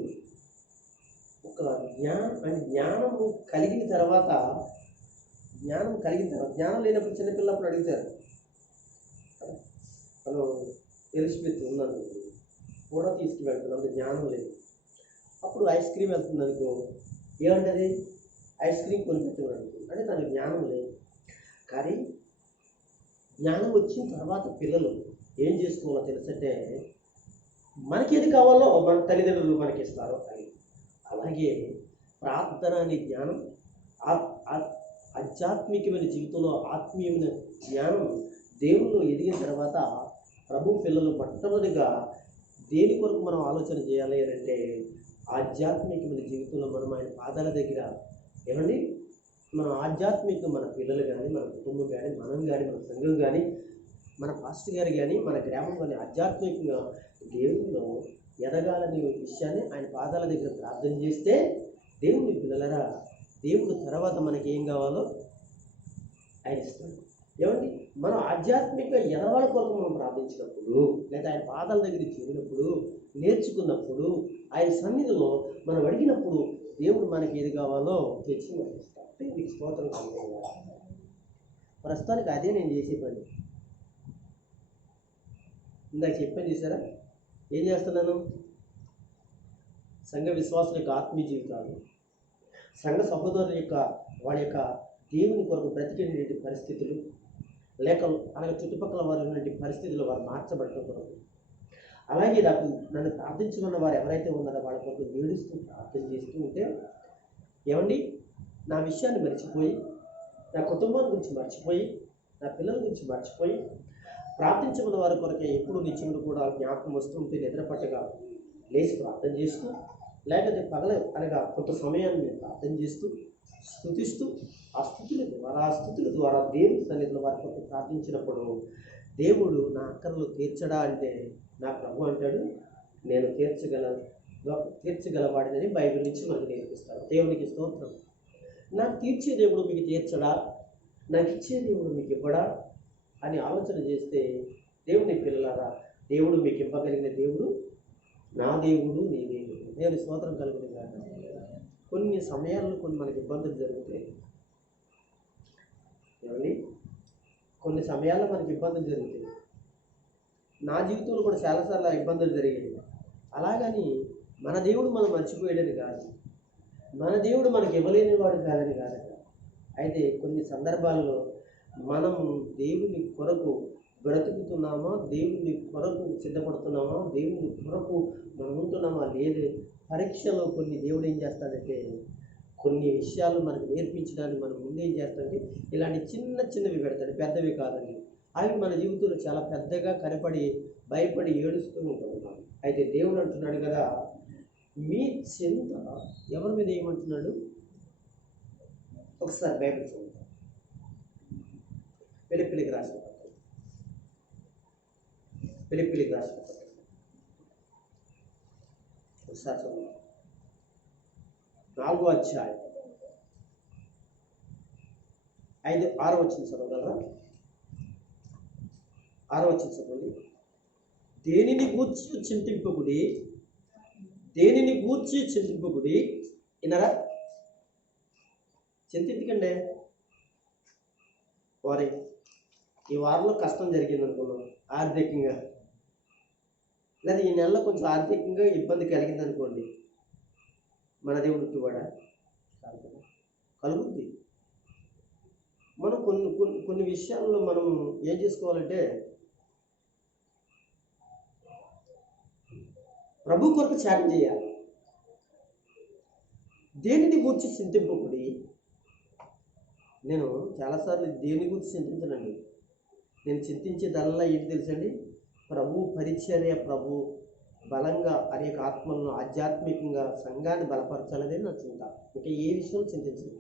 ఒక జ్ఞానము కలిగిన తర్వాత జ్ఞానం లేనప్పుడు చిన్నపిల్లప్పుడు అడుగుతారు. మనం ఎలిజబెత్ ఉన్నాను కూడా తీసుకువెళ్తున్నాం, జ్ఞానం లేదు. అప్పుడు ఐస్ క్రీమ్ వెళ్తుంది అనుకో, ఏమంటది? ఐస్ క్రీమ్ కొనిపెట్టుకున్నాడు అంటే తనకు జ్ఞానం లేదు. కానీ జ్ఞానం వచ్చిన తర్వాత పిల్లలు ఏం చేసుకోవాలో తెలుసంటే, మనకి ఏది కావాలో మన తల్లిదండ్రులు మనకి ఇస్తారు అని. అలాగే ప్రార్థన అనే జ్ఞానం, ఆధ్యాత్మికమైన జీవితంలో ఆత్మీయమైన జ్ఞానం దేవుళ్ళు ఎదిగిన తర్వాత ప్రభు పిల్లలు మొట్టమొదటిగా దేని కొరకు మనం ఆలోచన చేయాలి అని అంటే, ఆధ్యాత్మికమైన జీవితంలో మనం ఆయన పాదాల దగ్గర ఏమండి, మన ఆధ్యాత్మిక మన పిల్లలు కానీ, మన కుటుంబం కానీ, మనం కానీ, మన సంఘం కానీ, మన పాస్టర్ గారు కానీ, మన గ్రామం కానీ ఆధ్యాత్మికంగా దేవునిలో ఎదగాలనే విషయాన్ని ఆయన పాదాల దగ్గర ప్రార్థన చేస్తే, దేవుని పిల్లలరా, దేవుడు తర్వాత మనకి ఏం కావాలో ఆయన ఇస్తాడు. ఏమండి, మనం ఆధ్యాత్మిక ఎదవాళ్ళ కొరకు మనం ప్రార్థించినప్పుడు, లేదా ఆయన పాదాల దగ్గర చేరినప్పుడు, నేర్చుకున్నప్పుడు, ఆయన సన్నిధిలో మనం అడిగినప్పుడు దేవుడు మనకి ఏది కావాలో తెచ్చి మనకి ఇస్తాడు. దేవునికి స్తోత్రం కలుగుతుంది. ప్రస్తుతానికి అదే నేను చేసే పని. ఇందాక చెప్పాను చూసారా, ఏం చేస్తున్నాను? సంఘ విశ్వాసుల యొక్క ఆత్మీయ జీవితాలు, సంఘ సహోదరుల యొక్క వాళ్ళ యొక్క దేవుని కొరకు బ్రతికేటువంటి పరిస్థితులు, లేక అలాగే చుట్టుపక్కల వారి ఉన్నటువంటి పరిస్థితులు వారు మార్చబడటం కొరకు, అలాగే నన్ను ప్రార్థించుకున్న వారు ఎవరైతే ఉన్నారో వాళ్ళ కొరకు ఏడుస్తూ ప్రార్థన చేస్తూ ఉంటే, ఏమండి, నా విషయాన్ని మర్చిపోయి, నా కుటుంబం గురించి మర్చిపోయి, నా పిల్లల గురించి మర్చిపోయి, ప్రార్థించుకున్న వారి కొరకే ఎప్పుడు నిత్యములు కూడా జ్ఞాపకం వస్తుంటే నిద్రపట్టగా లేచి ప్రార్థన చేస్తూ, లేకపోతే పగల అనగా కొంత సమయాన్ని ప్రార్థన చేస్తూ స్తుతిస్తూ ఆ స్థుతుల ద్వారా దేవుని సన్నిధిలో వారి కొరకు ప్రార్థించినప్పుడు దేవుడు నా అక్కర్లు తీర్చడా అంటే, నా ప్రభు అంటాడు, నేను తీర్చగలవాడినని బైబిల్ నుంచి మనకు నేర్పిస్తాడు. దేవునికి స్తోత్రం. నాకు తీర్చే దేవుడు మీకు తీర్చడా, నాకు ఇచ్చే దేవుడు మీకు ఇవ్వడా అని ఆలోచన చేస్తే, దేవుని పిల్లలారా, దేవుడు మీకు ఇవ్వగలిగిన దేవుడు నా దేవుడు, నీ దేవుడు. దేవుని స్తోత్రం కలుగుతుంది కాదు. కొన్ని సమయాల్లో కొన్ని మనకి ఇబ్బందులు జరుగుతాయి. ఏమండి, కొన్ని సమయాల్లో మనకి ఇబ్బందులు జరుగుతాయి. నా జీవితంలో కూడా చాలాసార్లు ఆ ఇబ్బందులు జరిగాయి. అలాగని మన దేవుడు మనం మర్చిపోయాడని కాదు, మన దేవుడు మనకి ఇవ్వలేని వాడు కాదని కాదు. అయితే కొన్ని సందర్భాల్లో మనం దేవుని కొరకు బ్రతుకుతున్నామా, దేవుని కొరకు సిద్ధపడుతున్నామా, దేవుని కొరకు మనం ఉంటున్నామా లేదు. పరీక్షలో కొన్ని దేవుడు ఏం చేస్తాడంటే కొన్ని విషయాలు మనకు నేర్పించడానికి మనం ముందు ఏం చేస్తాడంటే ఇలాంటి చిన్న చిన్నవి పెడతాడు, పెద్దవి కాదండి. అవి మన జీవితంలో చాలా పెద్దగా కనపడి భయపడి ఏడుస్తూ ఉంటున్నాం. అయితే దేవుడు అంటున్నాడు కదా, మీ చింత ఎవరి మీద ఏమంటున్నాడు? ఒకసారి బైబిల్ చదువుతాం. ఫిలిప్పీయులకు రాసిన పత్రిక, ఫిలిప్పీయులకు రాసిన పత్రిక ఒకసారి చదువుతాం. 4వ అధ్యాయం 6వ వచనం చదవగలరా? 6వ వచనం చదవండి. దేనిని గూర్చి చింతింపకుడి, దేనిని గూర్చి చింతింపకుడి. విన్నారా? చింతించకండి. వారి ఈ వారంలో కష్టం జరిగింది అనుకున్నాం ఆర్థికంగా, లేదా ఈ నెలలో కొంచెం ఆర్థికంగా ఇబ్బంది కలిగింది అనుకోండి, మన దేవుడు ఇట్టువాడా? కలుగుద్ది. మనం కొన్ని కొన్ని కొన్ని విషయాల్లో మనం ఏం చేసుకోవాలంటే ప్రభు కొరకు త్యాగం చేయాలి. దేనిని గూర్చి చింతింపకుడి. నేను చాలాసార్లు దేని గురించి చింతించనండి. నేను చింతించేదల్లా ఏంటి తెలుసండి? ప్రభు పరిచర్య, ప్రభు బలంగా అనేక ఆత్మలను ఆధ్యాత్మికంగా సంఘాన్ని బలపరచాలనే నా చింత. ఇంకా ఏ విషయంలో చింతించను.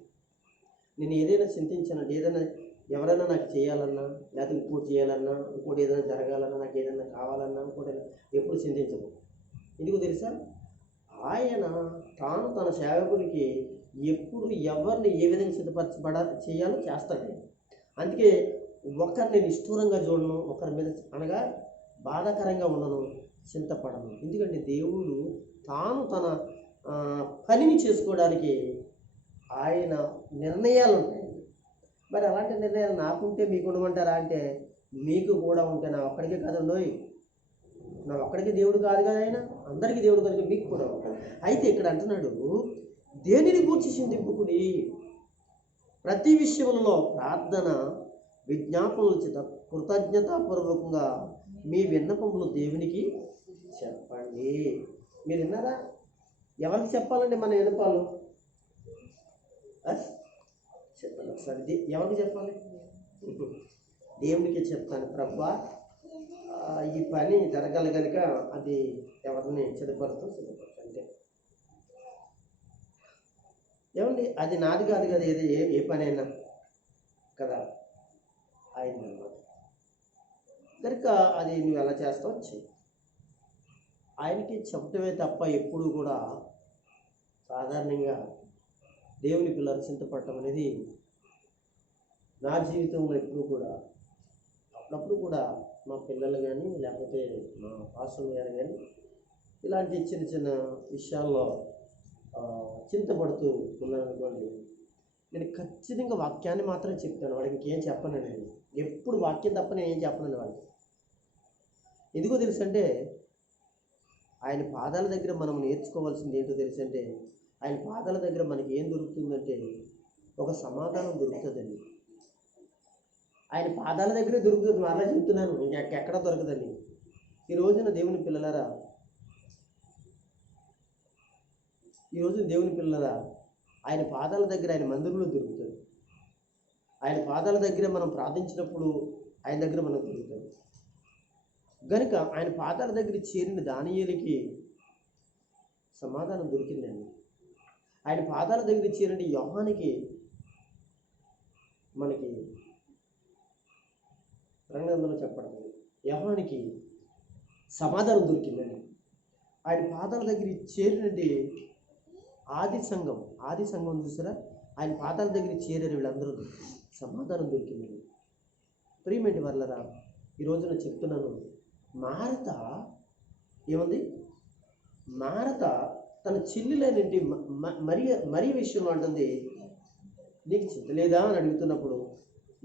నేను ఏదైనా చింతించానంటే ఏదైనా ఎవరైనా నాకు చేయాలన్నా, లేకపోతే ఇంకోటి చేయాలన్నా, ఇంకోటి ఏదైనా జరగాలన్నా, నాకు ఏదైనా కావాలన్నా ఇంకోటి ఎప్పుడు చింతించను. ఎందుకు తెలుసా? ఆయన తాను తన సేవకుడికి ఎప్పుడు ఎవరిని ఏ విధంగా చేయాలో చేస్తాడు. అందుకే ఒకరిని నిష్ఠూరంగా చూడను, ఒకరి మీద అనగా బాధాకరంగా ఉండను, చింతపడను. ఎందుకంటే దేవుడు తాను తన పనిని చేసుకోవడానికి ఆయన నిర్ణయాలు ఉంటాయి. మరి అలాంటి నిర్ణయాలు నాకుంటే మీకు ఉండమంటారా అంటే, మీకు కూడా ఉంటే నా ఒక్కడికే కదండోయ్, నా ఒక్కడికి దేవుడు కాదు కదా, ఆయన అందరికీ దేవుడు కనుక మీకు కూడా ఉంటాడు. అయితే ఇక్కడ అంటున్నాడు, దేనిని గూర్చి చింతింపుకుడి, ప్రతి విషయంలో ప్రార్థన విజ్ఞాపనల చేత కృతజ్ఞతాపూర్వకంగా మీ విన్నపములు దేవునికి చెప్పండి. మీరు విన్నారా? ఎవరికి చెప్పాలండి మన విన్నపాలు? చెప్పండి ఒకసారి. ఎవరికి చెప్పాలి? దేవునికి చెప్తాను. ప్రభువా, ఈ పని జరగాలి కనుక అది ఎవరిని సిద్ధపరచు అంటే ఏమండి, అది నాది కాదు కదా, ఏది ఏ పని అయినా కదా అయింది అన్నమాట. కనుక అది నువ్వు ఎలా చేస్తావు చెయ్యి. ఆయనకి చెప్పటమే తప్ప ఎప్పుడు కూడా సాధారణంగా దేవుని పిల్లలు చింతపడటం అనేది నా జీవితంలో ఎప్పుడు కూడా, అప్పుడప్పుడు కూడా మా పిల్లలు కానీ లేకపోతే మా పాస్టర్ గారు కానీ ఇలాంటి చిన్న చిన్న విషయాల్లో చింతపడుతూ ఉన్నాను అనుకోండి, నేను ఖచ్చితంగా వాక్యాన్ని మాత్రం చెప్తాను. వాడికి ఇంకేం చెప్పను. నేను ఎప్పుడు వాక్యం తప్ప నేను ఏం చెప్పనండి వాడికి. ఎందుకో తెలుసంటే, ఆయన పాదాల దగ్గర మనం నేర్చుకోవాల్సింది ఏంటో తెలుసంటే, ఆయన పాదాల దగ్గర మనకి ఏం దొరుకుతుందంటే ఒక సమాధానం దొరుకుతుందండి. ఆయన పాదాల దగ్గరే దొరుకుతుంది. మరలా చెప్తున్నాను, ఇంకెక్కడ దొరకదండి. ఈ రోజున దేవుని పిల్లలారా, ఆయన పాదాల దగ్గర, ఆయన మందిరంలో దొరుకుతుంది. ఆయన పాదాల దగ్గర మనం ప్రార్థించినప్పుడు ఆయన దగ్గర మనకు దొరుకుతుంది. కనుక ఆయన పాదాల దగ్గర చేరిన దానియేలుకి సమాధానం దొరికిందండి. ఆయన పాదాల దగ్గర చేరిన యోహానికి మనకి రంగంలో చెప్పడం, యోహానికి సమాధానం దొరికిందండి. ఆయన పాదాల దగ్గర చేరినండి ఆది సంఘం చూసారా, ఆయన పాదాల దగ్గర చేరారు వీళ్ళందరూ, సమాధానం దొరికిందండి. ప్రియమైన వాళ్ళరా, ఈరోజు నేను చెప్తున్నాను, మారత ఏముంది, మారత తన చెల్లిలేనండి మరి విషయంలో అంటుంది, నీకు చింత లేదా అని అడుగుతున్నప్పుడు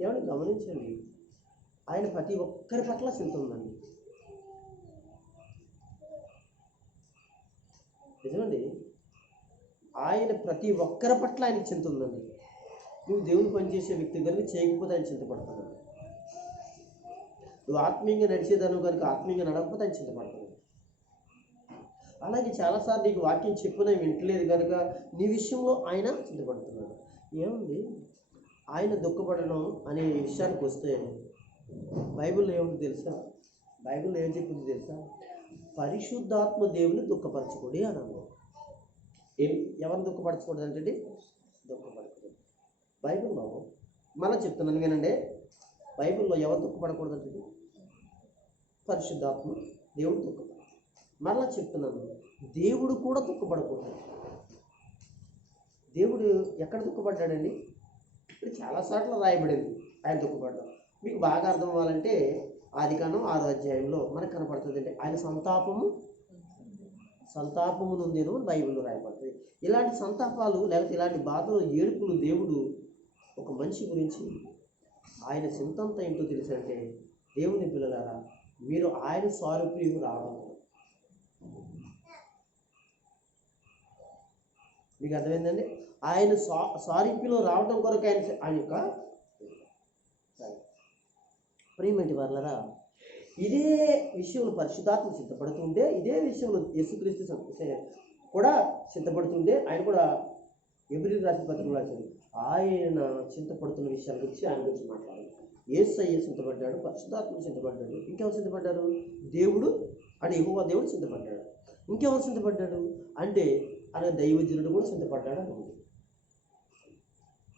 ఏమని గమనించండి, ఆయన ప్రతి ఒక్కరి పట్ల చింత ఉందండి. నిజమండి. ఆయన ప్రతి ఒక్కరి పట్ల ఆయనకి చింత ఉందండి. నువ్వు దేవుని పనిచేసే వ్యక్తి కనుక చేయకపోతే ఆయన చింతపడతాడు. నువ్వు ఆత్మీయంగా నడిచేదాను కనుక ఆత్మీయంగా నడవకపోతే ఆయన చింతపడతాడు. అలాగే చాలాసార్లు నీకు వాక్యం చెప్పినా వింటలేదు కనుక నీ విషయంలో ఆయన చింతపడుతున్నాడు. ఏముంది ఆయన దుఃఖపడడం అనే విషయానికి వస్తే బైబిల్లో ఏముంది తెలుసా? బైబిల్లో ఏం చెప్పింది తెలుసా? పరిశుద్ధాత్మ దేవుని దుఃఖపరచకూడదు అని అన్నాడు. ఎవరిని దుఃఖపరచకూడదు అంటే దుఃఖపడకూడదు. బైబిల్లో మళ్ళీ చెప్తున్నాను వినండి. బైబిల్లో ఎవరు దుఃఖపడకూడదు అంటే పరిశుద్ధాత్మ దేవుడు దుఃఖపడదు. మరలా చెప్తున్నాను, దేవుడు కూడా దుఃఖపడకూడదు. దేవుడు ఎక్కడ దుఃఖపడ్డాడండి? ఇప్పుడు చాలాసార్లు రాయబడింది ఆయన దుఃఖపడ్డాడు. మీకు బాగా అర్థం అవ్వాలంటే ఆదికాండం 6వ అధ్యాయంలో మనకు కనపడుతుంది. అంటే ఆయన సంతాపము నుండేను బైబిల్లో రాయబడుతుంది. ఇలాంటి సంతాపాలు లేకపోతే ఇలాంటి బాధలు, ఏడుపులు దేవుడు ఒక మనిషి గురించి ఆయన చింతంతా ఏంటో తెలుసంటే, దేవుని పిల్లలారా మీరు ఆయన స్వరూపీయులు రావడం. మీకు అర్థమైందండి? ఆయన స్వరూపంలో రావడం కొరకు ఆయన యొక్క ప్రియమంటి వారలారా, ఇదే విషయంలో పరిశుద్ధాత్మ సిద్ధపడుతుంటే, ఇదే విషయంలో యేసుక్రీస్తు కూడా సిద్ధపడుతుంటే ఆయన కూడా ఎబ్రీ రాసిన పత్రికలో రాశాడు. ఆయన చింతపడుతున్న విషయాల గురించి ఆయన గురించి మాట్లాడాలి. యేసయ్య చింతపడ్డాడు, పరిశుద్ధాత్మ చింతపడ్డాడు. ఇంకెవరు చింతపడ్డారు? దేవుడు అంటే యెహోవా దేవుడు చింతపడ్డాడు. ఇంకెవరు చింతపడ్డాడు అంటే ఆయన దైవజనుడు కూడా చింతపడ్డాడు అని ఉంది.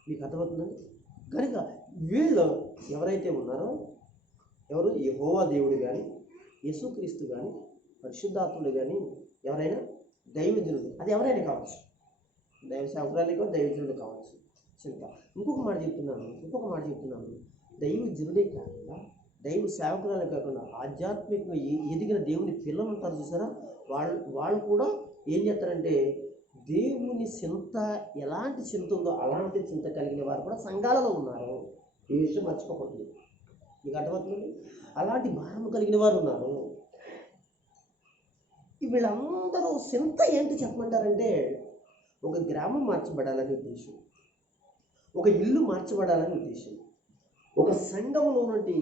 మీకు అర్థమవుతుందండి? కనుక వీళ్ళు ఎవరైతే ఉన్నారో, ఎవరు యెహోవా దేవుడు కానీ, యేసుక్రీస్తు కానీ, పరిశుద్ధాత్ముడు కానీ, ఎవరైనా దైవజనుడు, అది ఎవరైనా కావచ్చు, దైవ సేవకురాలు దైవజనుడు కావచ్చు. చింత. ఇంకొక మాట చెప్తున్నాను, దైవజనుడే కాకుండా, దైవ సేవకురాలే కాకుండా ఆధ్యాత్మికంగా ఎదిగిన దేవుని పిల్లలు ఉంటారు చూసారా, వాళ్ళు కూడా ఏం చేస్తారంటే దేవుని చింత, ఎలాంటి చింత ఉందో అలాంటి చింత కలిగిన వారు కూడా సంఘాలలో ఉన్నారు. ఈ విషయం మర్చిపోకూడదు. మీకు అర్థమవుతుంది? అలాంటి భారము కలిగిన వారు ఉన్నారు. వీళ్ళందరూ చింత ఏంటి చెప్పమంటారంటే, ఒక గ్రామం మార్చబడాలని ఉద్దేశం, ఒక ఇల్లు మార్చబడాలని ఉద్దేశం, ఒక సంఘంలో నుండి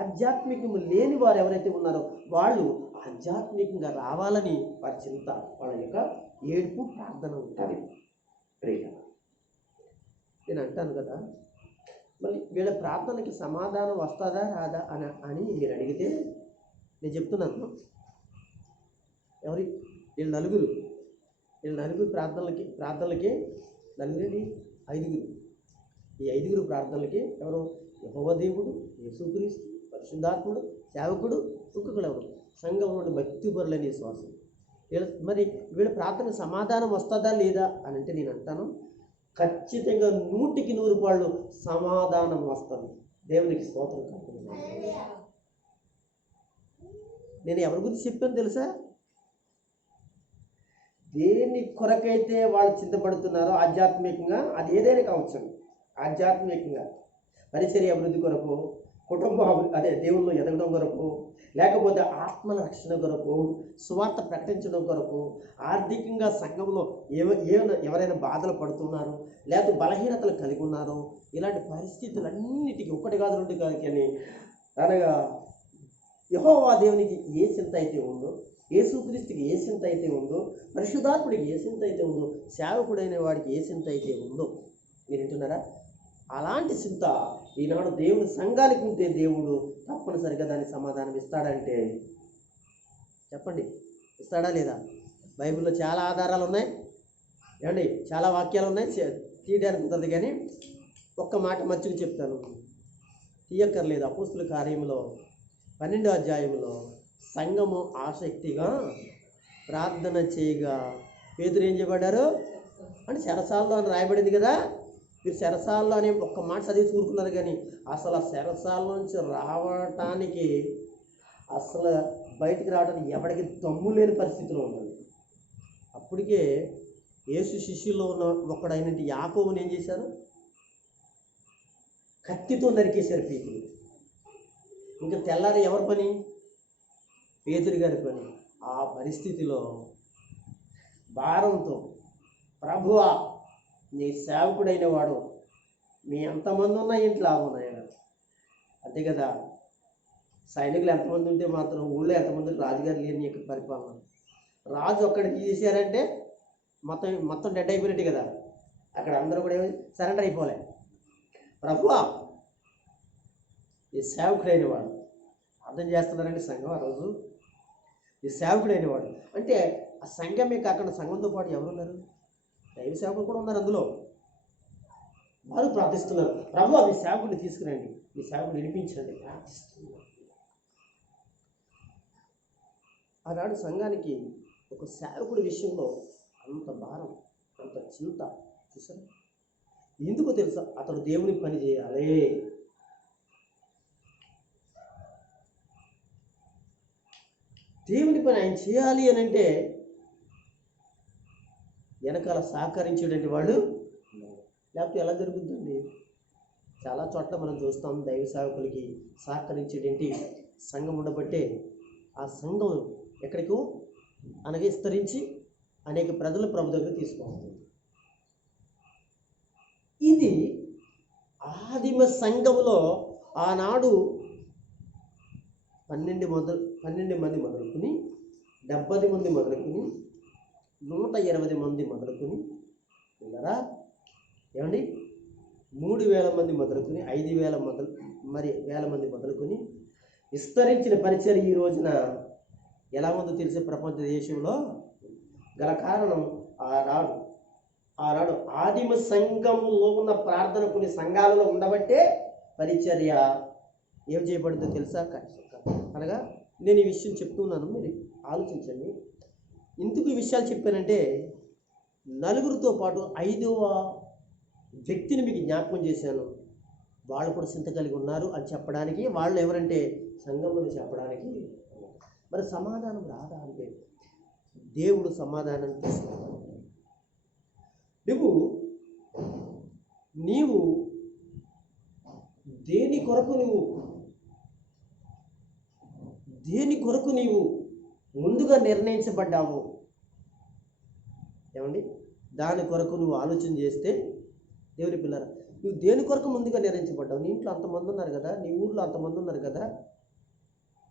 ఆధ్యాత్మికము లేని వారు ఎవరైతే ఉన్నారో వాళ్ళు ఆధ్యాత్మికంగా రావాలని వారి చింత, వాళ్ళ యొక్క ఏడుపు, ప్రార్థన ఉంటుంది. నేను అంటాను కదా, మళ్ళీ వీళ్ళ ప్రార్థనకి సమాధానం వస్తుందా రాదా అని మీరు అడిగితే నేను చెప్తున్నాను, వీళ్ళు నలుగురు ప్రార్థనలకి నలుగురండి, 5గురు. ఈ 5గురు ప్రార్థనలకి ఎవరు? యెహోవా దేవుడు, యేసుక్రీస్తు, పరిశుద్ధాత్ముడు, సేవకుడు, ఇంకొకరు ఎవరు? సంఘం నుండి భక్తిపరులని విశ్వాసం. మరి వీళ్ళ ప్రార్థన సమాధానం వస్తుందా లేదా అని అంటే నేను అంటాను, ఖచ్చితంగా 100కి 100 సమాధానం వస్తుంది. దేవునికి స్తోత్రం కలుగుతుంది. నేను ఎవరి గురించి చెప్పాను తెలుసా? దేని కొరకైతే వాళ్ళు చింతపడుతున్నారో ఆధ్యాత్మికంగా, అది ఏదైనా కావచ్చు, ఆధ్యాత్మికంగా పరిచర్య అభివృద్ధి కొరకు, దేవుళ్ళు ఎదగడం కొరకు, లేకపోతే ఆత్మల రక్షణ కొరకు, సువార్త ప్రకటించడం కొరకు, ఆర్థికంగా సంఘంలో ఎవరైనా బాధలు పడుతున్నారో, లేకపోతే బలహీనతలు కలిగి ఉన్నారో, ఇలాంటి పరిస్థితులన్నిటికీ ఒకటి కాదు 2 కాదు కానీ, అనగా యెహోవా దేవునికి ఏ చింత అయితే ఉందో, యేసుక్రీస్తుకి ఏ చింత అయితే ఉందో, పరిశుద్ధాత్ముడికి ఏ చింత అయితే ఉందో, సేవకుడైన వాడికి ఏ చింత అయితే ఉందో, మీరు వింటున్నారా? అలాంటి చింత ఈనాడు దేవుని సంఘానికి ఉంటే దేవుడు తప్పనిసరిగా దానికి సమాధానం ఇస్తాడంటే చెప్పండి, ఇస్తాడా లేదా? బైబిల్లో చాలా ఆధారాలు ఉన్నాయి ఏమండి, చాలా వాక్యాలు ఉన్నాయి, తీయడానికి ఉంటుంది. కానీ ఒక్క మాట మచ్చుకు చెప్తాను, తీయక్కర్లేదు. అపోస్తుల కార్యములో 12వ అధ్యాయంలో సంఘము ఆసక్తిగా ప్రార్థన చేయగా పేతురు ఏం చేయబడ్డారు అంటే చెరసాలలో అని రాయబడింది కదా. మీరు చెరసాలలో అనే ఒక్క మాట చదివి చూరుకున్నారు, కానీ అసలు ఆ చెరసాల నుంచి రావటానికి, అసలు బయటికి రావడానికి ఎవరికి దమ్ము లేని పరిస్థితిలో ఉందండి. అప్పటికే యేసు శిష్యుల్లో ఉన్న ఒకడైన యాకోబుని ఏం చేశారు? కత్తితో నరికేశారు పేతురు. ఇంకా తెల్లారి ఎవరి పని? పేతురు గారి పని. ఆ పరిస్థితిలో భారంతో, ప్రభువా నీ సేవకుడైన వాడు మీ ఎంతమంది ఉన్న ఇంట్లో ఆగున్నాయన. అంతే కదా, సైనికులు ఎంతమంది ఉంటే మాత్రం ఊళ్ళో ఎంతమంది రాజుగారు లేని యొక్క పరిపాలన. రాజు ఒక్కడికి చేశారంటే మొత్తం డెడ్ అయిపోయినట్టు కదా. అక్కడ అందరూ కూడా సరెండర్ అయిపోలే. ప్రభువా ఈ సేవకుడైన వాడు, అర్థం చేస్తున్నారండి సంఘం ఆ రోజు. ఈ సేవకుడైన వాడు అంటే ఆ సంఘమే కాకుండా సంఘంతో పాటు ఎవరున్నారు? దైవ సేవకులు కూడా ఉన్నారు అందులో. వారు ప్రార్థిస్తున్నారు, ప్రభువా మీ సేవకుడిని తీసుకురండి, మీ సేవకుడిని వినిపించండి, ప్రార్థిస్తున్నారు. ఆనాడు సంఘానికి ఒక సేవకుడి విషయంలో అంత భారం, అంత చింత. చూసారు ఎందుకో తెలుసా? అతడు దేవుని పని చేయాలి. దేవుని పని ఆయన చేయాలి అని అంటే వెనకాల సహకరించేటువంటి వాళ్ళు, లేకపోతే ఎలా జరుగుతుందండి? చాలా చోట్ల మనం చూస్తాం దైవ సేవకులకి సహకరించేటువంటి సంఘం ఉండబట్టే ఆ సంఘం ఎక్కడికో అనగా విస్తరించి అనేక ప్రజలు ప్రభు దగ్గర తీసుకోవాలి. ఇది ఆదిమ సంఘములో ఆనాడు 12 మంది మొదలుకొని 70 మంది మొదలుకొని 120 మంది మొదలుకొని ఉన్నారా ఏమండి, 3000 మంది మొదలుకొని 5000 వేల మంది మొదలుకొని విస్తరించిన పరిచయం ఈ రోజున ఎలా ఉందో తెలిసే ప్రపంచ దేశంలో గల కారణం ఆనాడు ఆదిమ సంఘములో ఉన్న ప్రార్థన కొన్ని సంఘాలలో ఉండబట్టే పరిచర్య ఏం చేయబడిందో తెలుసా? అనగా నేను ఈ విషయం చెప్తున్నాను, మీరు ఆలోచించండి. ఎందుకు ఈ విషయాలు చెప్పానంటే నలుగురితో పాటు 5వ వ్యక్తిని మీకు జ్ఞాపకం చేశాను. వాళ్ళు కూడా చింత కలిగి ఉన్నారు అని చెప్పడానికి. వాళ్ళు ఎవరంటే సంఘంలో చెప్పడానికి. మరి సమాధానం రాదా అంటే దేవుడు సమాధానం తీసుకుంటాడు. నీవు దేని కొరకు నీవు ముందుగా నిర్ణయించబడ్డావు ఏమండి, దాని కొరకు నువ్వు ఆలోచన చేస్తే దేవుని పిల్లరా, నువ్వు దేని కొరకు ముందుగా నిర్ణయించబడ్డావు? నీ ఇంట్లో అంతమంది ఉన్నారు కదా, నీ ఊళ్ళో అంతమంది ఉన్నారు కదా,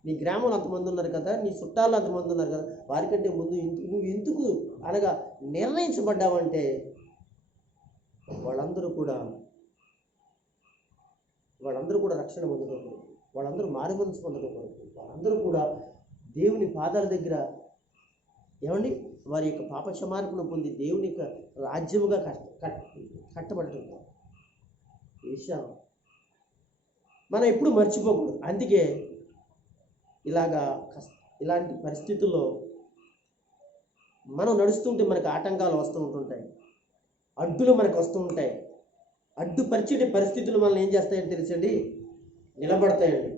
నీ గ్రామంలో అంతమంది ఉన్నారు కదా, నీ చుట్టాల్లో అంతమంది ఉన్నారు కదా, వారికంటే ముందు నువ్వు ఎందుకు అనగా నిర్ణయించబడ్డావంటే వాళ్ళందరూ కూడా రక్షణ పొందడం కొరకు, వాళ్ళందరూ మారుమనసు పొందడం కొరకు, వాళ్ళందరూ కూడా దేవుని పాదాల దగ్గర ఏమండి వారి యొక్క పాప క్షమాపణ పొంది దేవుని యొక్క రాజ్యముగా కట్టబడటం. ఈ విషయం మనం ఎప్పుడు మర్చిపోకూడదు. అందుకే ఇలాంటి పరిస్థితుల్లో మనం నడుస్తుంటే మనకు ఆటంకాలు వస్తూ ఉంటుంటాయి, అడ్డులు మనకు వస్తూ ఉంటాయి. అడ్డుపరిచే పరిస్థితులు మనల్ని ఏం చేస్తాయని తెలుసండి? నిలబడతాయండి.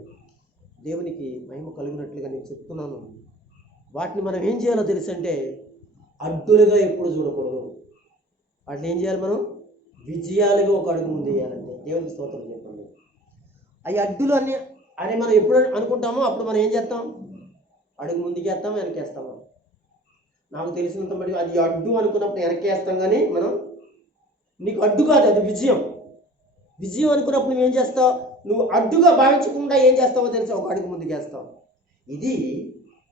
దేవునికి మహిమ కలిగినట్లుగా నేను చెప్తున్నాను. వాటిని మనం ఏం చేయాలో తెలుసంటే అడ్డులుగా ఎప్పుడు చూడకూడదు. వాటిని ఏం చేయాలి? మనం విజయాలుగా ఒక అడుగు ముందు వేయాలంటే. దేవునికి స్తోత్రం చెప్పండి. అవి అడ్డులు అని మనం ఎప్పుడు అనుకుంటామో అప్పుడు మనం ఏం చేస్తాం? అడుగు ముందుకేస్తాం, వెనకేస్తాము. నాకు తెలిసినంత బట్టి అది అడ్డు అనుకున్నప్పుడు వెనకేస్తాం, కానీ మనం నీకు అడ్డు కాదు, అది విజయం. విజయం అనుకున్నప్పుడు నువ్వేం చేస్తావు? నువ్వు అడ్డుగా భావించకుండా ఏం చేస్తావో తెలిసి ఒక అడుగు ముందుకేస్తావు. ఇది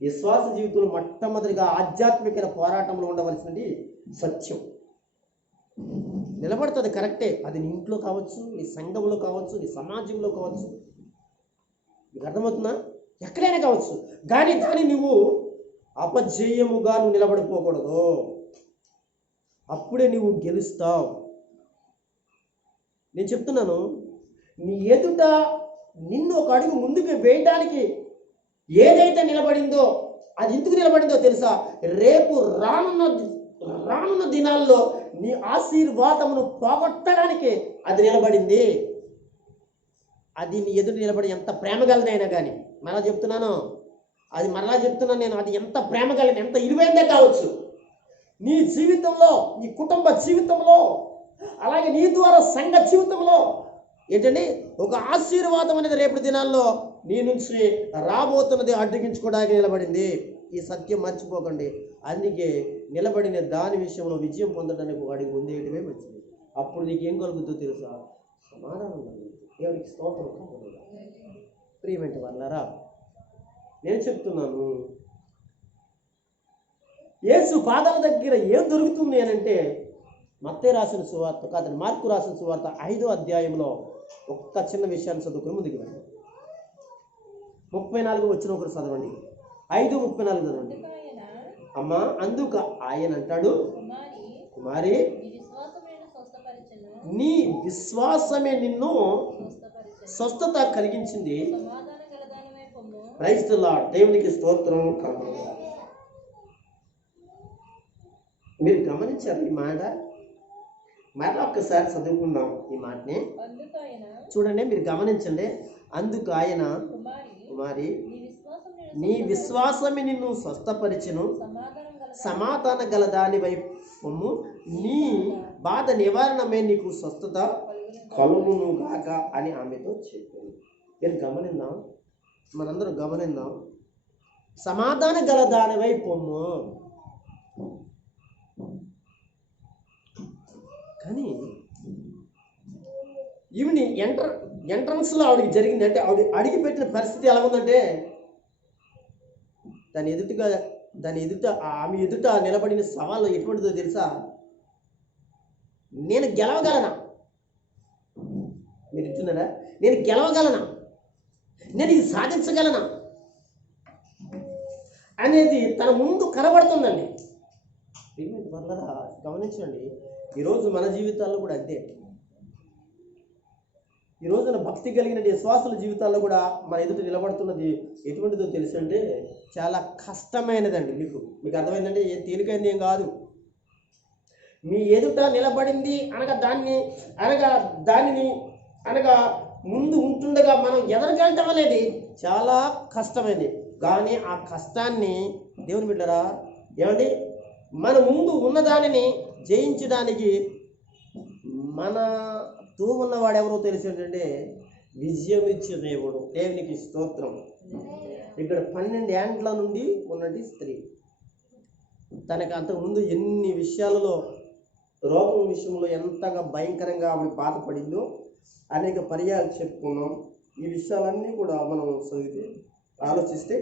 విశ్వాస జీవితంలో మొట్టమొదటిగా ఆధ్యాత్మిక పోరాటంలో ఉండవలసినది సత్యం. నిలబడుతుంది, కరెక్టే. అది నీ ఇంట్లో కావచ్చు, నీ సంఘంలో కావచ్చు, నీ సమాజంలో కావచ్చు. నీకు అర్థమవుతుందా? ఎక్కడైనా కావచ్చు. కానీ నువ్వు అపజయముగా నువ్వు నిలబడిపోకూడదు. అప్పుడే నువ్వు గెలుస్తావు. నేను చెప్తున్నాను, నీ ఎదుట నిన్ను ఒక అడుగు ముందుకు వేయడానికి ఏదైతే నిలబడిందో అది ఎందుకు నిలబడిందో తెలుసా? రేపు రానున్న దినాల్లో నీ ఆశీర్వాదమును పోగొట్టడానికి అది నిలబడింది. అది నీ ఎదురు నిలబడి ఎంత ప్రేమ గలదైనా కానీ, మరలా చెప్తున్నాను నేను, అది ఎంత ప్రేమ కలిగిన, ఎంత ఇరువైందే కావచ్చు. నీ జీవితంలో, నీ కుటుంబ జీవితంలో, అలాగే నీ ద్వారా సంఘ జీవితంలో ఏంటండి ఒక ఆశీర్వాదం అనేది రేపటి దినాల్లో నీ నుంచి రాబోతున్నది అడ్డగించుకోవడానికి నిలబడింది. ఈ సత్యం మర్చిపోకండి. అందుకే నిలబడిన దాని విషయంలో విజయం పొందడానికి వాడికి ముందేయటమే మంచిది. అప్పుడు నీకేం కలుగుతుందో తెలుసా? సమాధానం కలుగుతుంది. దేవునికి స్తోత్రం కాకుండా ప్రియమైన వాళ్ళారా, నేను చెప్తున్నాను, యేసు పాదాల దగ్గర ఏం దొరుకుతుంది అని అంటే, మత్తయి రాసిన సువార్త కాదండి, మార్కు రాసిన సువార్త 5వ అధ్యాయంలో ఒక్క చిన్న విషయాన్ని చదువుకుని ముందుకు వెళ్ళండి. 34 వచ్చిన ఒకరు చదవండి. 5:34 చదవండి. అమ్మా, అందుకు ఆయన అంటాడు, కుమారి, నీ విశ్వాసమే నిన్ను స్వస్థత కలిగించింది. Praise the lord. దేవునికి స్తోత్రం కావాలి. మీరు గమనించారు ఈ మాట? మరలా ఒక్కసారి చదువుకుందాం ఈ మాటని. చూడండి, మీరు గమనించండి. అందుకు ఆయన, కుమారి, నీ విశ్వాసమే నిన్ను స్వస్థపరిచెను, సమాధాన గల దాని వైపు నీ బాధ నివారణమే నీకు స్వస్థత కలుగును గాక అని ఆమెతో చెప్పింది. మీరు గమనిద్దాం, మనందరూ గమనిద్దాం. సమాధాన గల దాని వైపు కానీ ఈవిని ఎంట్రన్స్లో ఆవిడికి జరిగింది. అంటే ఆవిడ అడిగిపెట్టిన పరిస్థితి ఎలా ఉందంటే, ఆమె ఎదుట నిలబడిన సవాళ్ళు ఎటువంటిదో తెలుసా? నేను గెలవగలనా? మీరు ఇస్తున్నారా? నేను గెలవగలనా? నేను ఇది సాధించగలనా అనేది తన ముందు కనబడుతుందండి. వల్లరా గమనించండి, ఈరోజు మన జీవితాల్లో కూడా అంతే. ఈ రోజున భక్తి కలిగిన విశ్వాసుల జీవితాల్లో కూడా మన ఎదుట నిలబడుతున్నది ఎటువంటిదో తెలుసు అంటే, చాలా కష్టమైనదండి. మీకు అర్థమైందంటే, ఏం తేలికైంది ఏం కాదు. మీ ఎదుట నిలబడింది అనగా ముందు ఉంటుండగా మనం ఎదరగలటం అనేది చాలా కష్టమైంది. కానీ ఆ కష్టాన్ని దేవుని బిడ్డరా, ఏమండి, మన ముందు ఉన్నదానిని జయించడానికి మనతో ఉన్నవాడు ఎవరో తెలిసి ఏంటంటే, విజయం ఇచ్చే దేవుడు. దేవునికి స్తోత్రం. ఇక్కడ 12 ఏండ్ల నుండి ఉన్నది స్త్రీ. తనకు అంతకుముందు ఎన్ని విషయాలలో, రోగం విషయంలో ఎంతగా భయంకరంగా ఆవిడ బాధపడిందో అనేక పర్యాలు చెప్పుకున్నాం. ఈ విషయాలన్నీ కూడా మనం చదివితే ఆలోచిస్తే,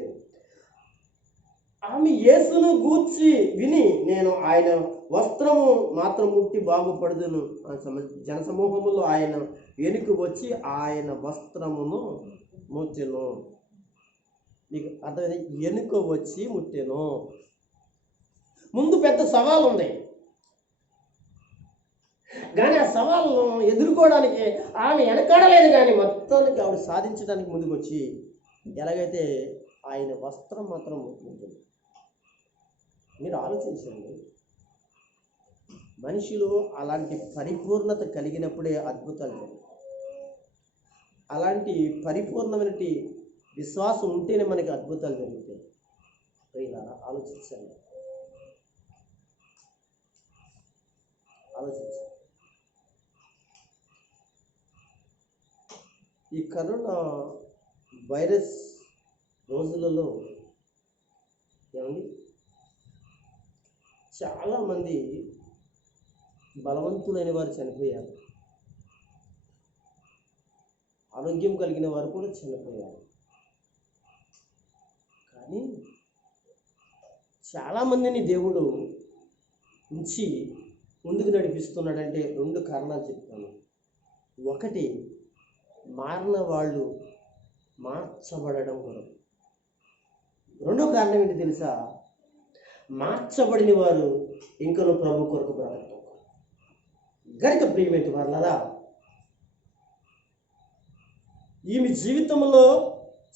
ఆమె యేసును గూర్చి విని, నేను ఆయన వస్త్రము మాత్రం ముట్టి బాగుపడదును. జనసమూహములో ఆయన వెనుక వచ్చి ఆయన వస్త్రమును ముట్టెను. మీకు అర్థమైంది? వెనుక వచ్చి ముట్టెను. ముందు పెద్ద సవాలు ఉంది, కానీ ఆ సవాళ్ళను ఎదుర్కోవడానికి ఆమె వెనకాడలేదు. కానీ మొత్తానికి ఆవిడ సాధించడానికి ముందుకు వచ్చి ఎలాగైతే ఆయన వస్త్రం మాత్రం ముట్టుకుంటుంది. మీరు ఆలోచించండి, మనిషిలో అలాంటి పరిపూర్ణత కలిగినప్పుడే అద్భుతాలు జరుగుతాయి. అలాంటి పరిపూర్ణమైన విశ్వాసం ఉంటేనే మనకి అద్భుతాలు జరుగుతాయి. ఆలోచించండి. ఈ కరోనా వైరస్ రోజులలో ఏమండి, చాలామంది బలవంతులైన వారు చనిపోయారు, ఆరోగ్యం కలిగిన వారు కూడా చనిపోయారు. కానీ చాలామందిని దేవుడు ఉంచి ముందుకు నడిపిస్తున్నాడంటే 2 కారణాలు చెప్తాను. ఒకటి, మారిన వాళ్ళు మార్చబడడం కొరకు. రెండో కారణం ఏంటి తెలుసా? మార్చబడిన వారు ఇంకనూ ప్రభు కొరకు బ్రతకడం. గనుక ప్రియమైన వారలారా, ఈమె జీవితంలో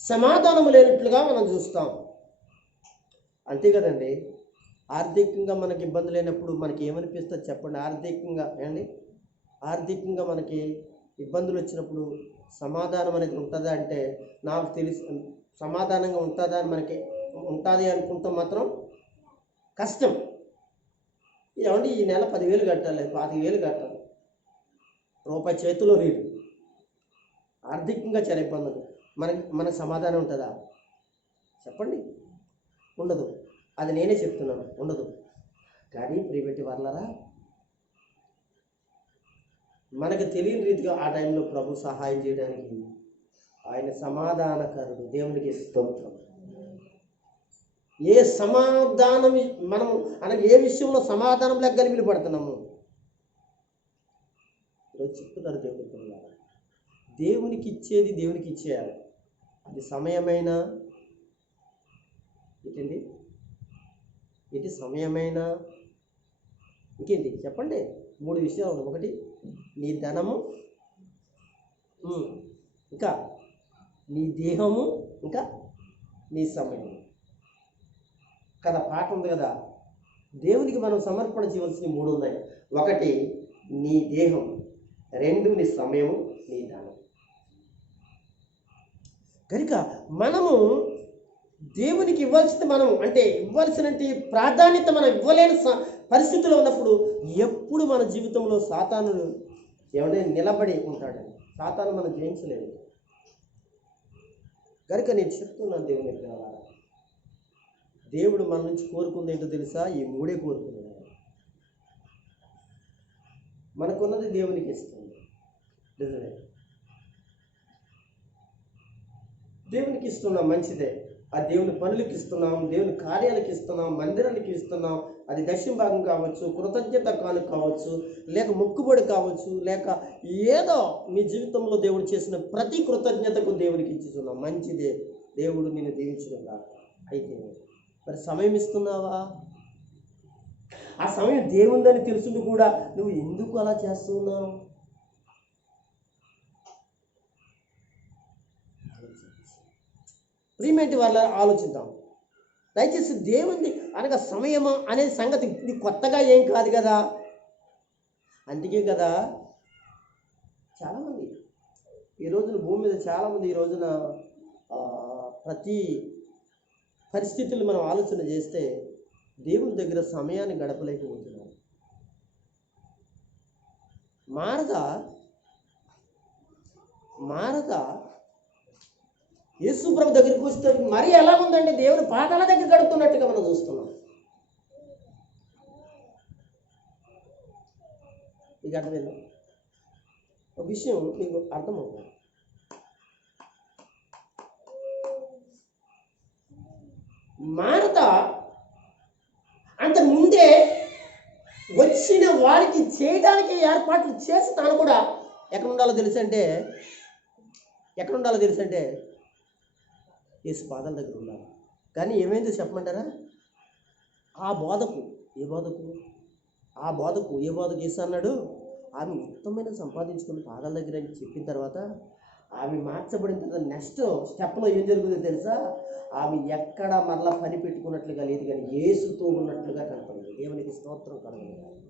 సమాధానం లేనట్లుగా మనం చూస్తాం. అంతే కదండి. ఆర్థికంగా మనకి ఇబ్బంది లేనప్పుడు మనకి ఏమనిపిస్తుంది చెప్పండి? ఆర్థికంగా మనకి ఇబ్బందులు వచ్చినప్పుడు సమాధానం అనేది ఉంటుందా అంటే, నాకు తెలిసి సమాధానంగా ఉంటుందా అని మనకి ఉంటుంది అనుకుంటాం మాత్రం కష్టం. ఏమండి, ఈ నెల 10,000 కట్టాలి, 25,000 కట్టాలి, రూపాయి చేతిలో లేదు, ఆర్థికంగా చాలా ఇబ్బందులు. మనకు సమాధానం ఉంటుందా చెప్పండి? ఉండదు. అది నేనే చెప్తున్నాను, ఉండదు. కానీ ప్రియబెట్టి వాళ్ళరా, మనకు తెలియని రీతిగా ఆ టైంలో ప్రభు సహాయం చేయడానికి ఆయన సమాధానకరుడు. దేవునికి స్తోత్రం. ఏ సమాధానం మనం అనగా ఏ విషయంలో సమాధానం లేక గలిబిలి పడుతున్నాము ఈరోజు చెప్తున్నారు దేవుని పిల్లలారా. దేవునికి ఇచ్చేది దేవునికి ఇచ్చేయాలి. అది సమయమైనా ఏంటండి, ఇది సమయమైనా ఇంకేంటి చెప్పండి. 3 విషయాలు. ఒకటి నీ ధనము, ఇంకా నీ దేహము, ఇంకా నీ సమయం కదా. పాట ఉంది కదా, దేవునికి మనం సమర్పణ చేయవలసిన 3 ఉన్నాయి. ఒకటి నీ దేహం, 2 నీ సమయము, నీ ధనం. కనుక మనము దేవునికి ఇవ్వాల్సింది మనం అంటే ఇవ్వాల్సిన ప్రాధాన్యత మనం ఇవ్వలేని పరిస్థితిలో ఉన్నప్పుడు ఎప్పుడు మన జీవితంలో సాతాను ఎవడైనా నిలబడి ఉంటాడని. సాతాను మనం జయించలేదు. కనుక నేను చెప్తున్నాను దేవుని పిల్లలారా, దేవుడు మన నుంచి కోరుకుంది ఏంటో తెలుసా? ఈ 3 కోరుకున్నాడు. మనకున్నది దేవునికి ఇస్తుంది, నిజమే. దేవునికి ఇస్తున్నాం, మంచిదే. ఆ దేవుని పనులకి ఇస్తున్నాం, దేవుని కార్యాలకి ఇస్తున్నాం, మందిరానికి ఇస్తున్నాం. అది దశమ భాగం కావచ్చు, కృతజ్ఞత కానుక కావచ్చు, లేక మొక్కుబడి కావచ్చు, లేక ఏదో మీ జీవితంలో దేవుడు చేసిన ప్రతి కృతజ్ఞతకు దేవునికి ఇచ్చిస్తున్నాం, మంచిదే. దేవుడు నిన్ను దీవించడం కాదు. అయితే మరి సమయం ఇస్తున్నావా? ఆ సమయం దేవుందని తెలుసుండి కూడా నువ్వు ఎందుకు అలా చేస్తున్నావు? ప్రియమైన వాళ్ళ ఆలోచిద్దాం దయచేసి. దేవుని అనగా సమయము అనే సంగతి ఇది కొత్తగా ఏం కాదు కదా. అందుకే కదా చాలామంది ఈ రోజున భూమి మీద చాలామంది ఈ రోజున ప్రతి పరిస్థితులు మనం ఆలోచన చేస్తే దేవుని దగ్గర సమయాన్ని గడపలేకపోతున్నాం. మారదా యేసు ప్రభు దగ్గరికి వస్తే మరీ ఎలా ఉందండి, దేవుని పాదాల దగ్గర గడుపుతున్నట్టుగా మనం చూస్తున్నాం. మీకు అర్థమైందా? ఒక విషయం మీకు అర్థమవుతుంది. మారత అంత ముందే వచ్చిన వారికి చేయడానికి ఏర్పాట్లు చేసి తాను కూడా ఎక్కడ ఉండాలో తెలుసంటే యేసు పాదాల దగ్గర ఉండాలి. కానీ ఏమైందో చెప్పమంటారా? ఆ బోధకు ఏ బోధకు యేసు అన్నాడు, ఆమె ఉత్తమమైన సంపాదించుకుని పాదాల దగ్గర అని చెప్పిన తర్వాత ఆమె మార్చబడిన తర్వాత నెక్స్ట్ స్టెప్లో ఏం జరుగుతుందో తెలుసా? ఆమె ఎక్కడ మరలా పని పెట్టుకున్నట్లుగా లేదు, కానీ యేసుతో ఉన్నట్లుగా కనపడింది. దేవునికి స్తోత్రం కలగాలి.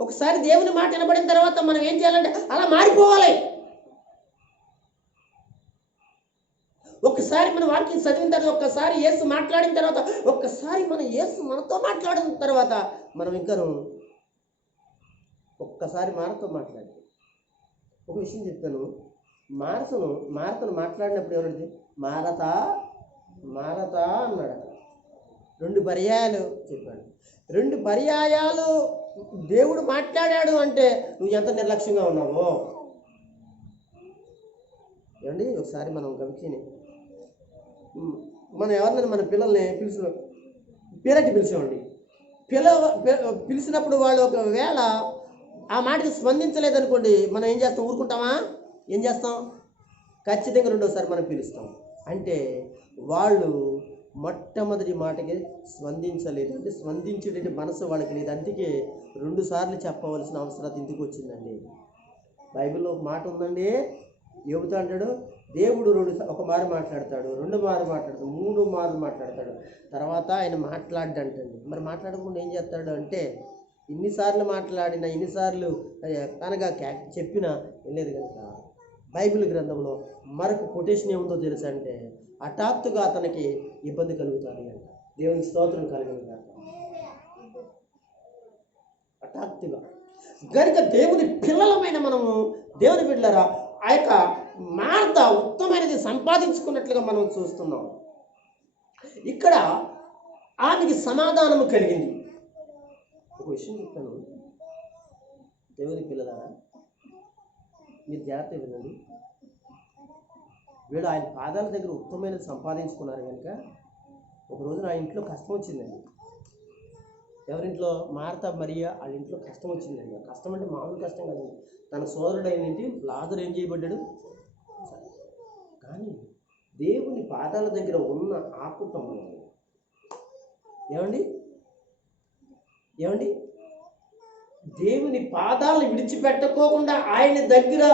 ఒకసారి దేవుని మాట వినబడిన తర్వాత మనం ఏం చేయాలంటే అలా మారిపోవాలి. ఒక్కసారి మన వాక్యం చదివిన తర్వాత, ఒక్కసారి యేసు మాట్లాడిన తర్వాత, ఒక్కసారి మన యేసు మనతో మాట్లాడిన తర్వాత మనం ఇంకా ఒక్కసారి మారతో మాట్లాడి ఒక విషయం చెప్తాను. మారతను మాట్లాడినప్పుడు ఎవరంటే మారతా అన్నాడు. 2 పర్యాయాలు చెప్పాడు. 2 పర్యాయాలు దేవుడు మాట్లాడాడు అంటే నువ్వు ఎంత నిర్లక్ష్యంగా ఉన్నావో. ఏమండి, ఒకసారి మనం గమనించి మనం ఎవరినైనా మన పిల్లల్ని పేరెట్టి పిలిచామండి. పిలిచినప్పుడు వాళ్ళు ఒకవేళ ఆ మాటకి స్పందించలేదనుకోండి, మనం ఏం చేస్తాం? ఊరుకుంటామా? ఏం చేస్తాం? ఖచ్చితంగా 2వసారి మనం పిలుస్తాం. అంటే వాళ్ళు మొట్టమొదటి మాటకి స్పందించలేదు, అంటే స్పందించేటువంటి మనసు వాళ్ళకి లేదు. అందుకే 2 సార్లు చెప్పవలసిన అవసరం ఎందుకు వచ్చిందండి? బైబిల్లో ఒక మాట ఉందండి, యోబుతో అంటాడు, దేవుడు ఒక మారు మాట్లాడతాడు, 2 మారు మాట్లాడతాడు, 3 మారు మాట్లాడతాడు, తర్వాత ఆయన మాట్లాడంటండి. మరి మాట్లాడకుండా ఏం చేస్తాడు అంటే ఇన్నిసార్లు మాట్లాడినా, ఇన్నిసార్లు అనగా చెప్పినా వెళ్ళలేదు కనుక బైబిల్ గ్రంథంలో మరొక కొటేషన్ ఏముందో తెలుసా అంటే హఠాత్తుగా అతనికి ఇబ్బంది కలుగుతుంది అంట. దేవుని స్తోత్రం కలుగుతుంది. హఠాత్తుగా కనుక దేవుని పిల్లలమైన మనము, దేవుని బిడ్డలారా, ఆ యొక్క మార్త ఉత్తమైనది సంపాదించుకున్నట్లుగా మనం చూస్తున్నాం. ఇక్కడ ఆమెకి సమాధానము కలిగింది. ఒక విషయం చెప్తాను, దేవుని పిల్లలారా, మీరు జాగ్రత్త వినండి. వీళ్ళు ఆయన పాదాల దగ్గర ఉత్తమమైనది సంపాదించుకున్నారు కనుక ఒక రోజున ఆ ఇంట్లో కష్టం వచ్చిందండి. ఎవరింట్లో? మార్తా మరియా వాళ్ళ ఇంట్లో కష్టం వచ్చిందండి. కష్టం అంటే మామూలు కష్టం కదండి. తన సోదరుడు అయినంటి లాజరు ఏం చేయబడ్డాడు. కానీ దేవుని పాదాల దగ్గర ఉన్న ఆ కుటుంబం ఏమండి ఏమండి దేవుని పాదాలను విడిచిపెట్టుకోకుండా ఆయన దగ్గర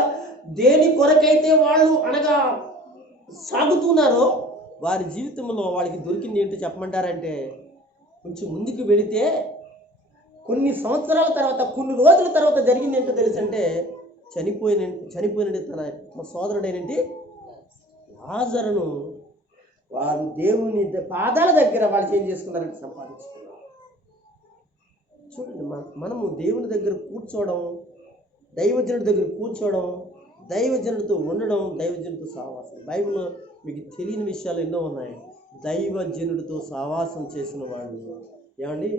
దేని కొరకైతే వాళ్ళు అనగా సాగుతున్నారో వారి జీవితంలో వాళ్ళకి దొరికింది ఏంటో చెప్పమంటారంటే, కొంచెం ముందుకు వెళితే కొన్ని సంవత్సరాల తర్వాత, కొన్ని రోజుల తర్వాత జరిగింది ఏంటో తెలుసంటే, చనిపోయిన తన సోదరుడైనంటి లాజరును వారు దేవుని పాదాల దగ్గర వాళ్ళు ఏం చేసుకున్నారంటే సంపాదించుకున్నారు. చూడండి, మనము దేవుని దగ్గర కూర్చోవడం, దైవజనుడి దగ్గర కూర్చోవడం, దైవజనుడితో ఉండడం, దైవజనుడితో సహవాసం. బైబిల్లో మీకు తెలియని విషయాలు ఎన్నో ఉన్నాయి. దైవజనుడితో సహవాసం చేసిన వాళ్ళు ఏమండి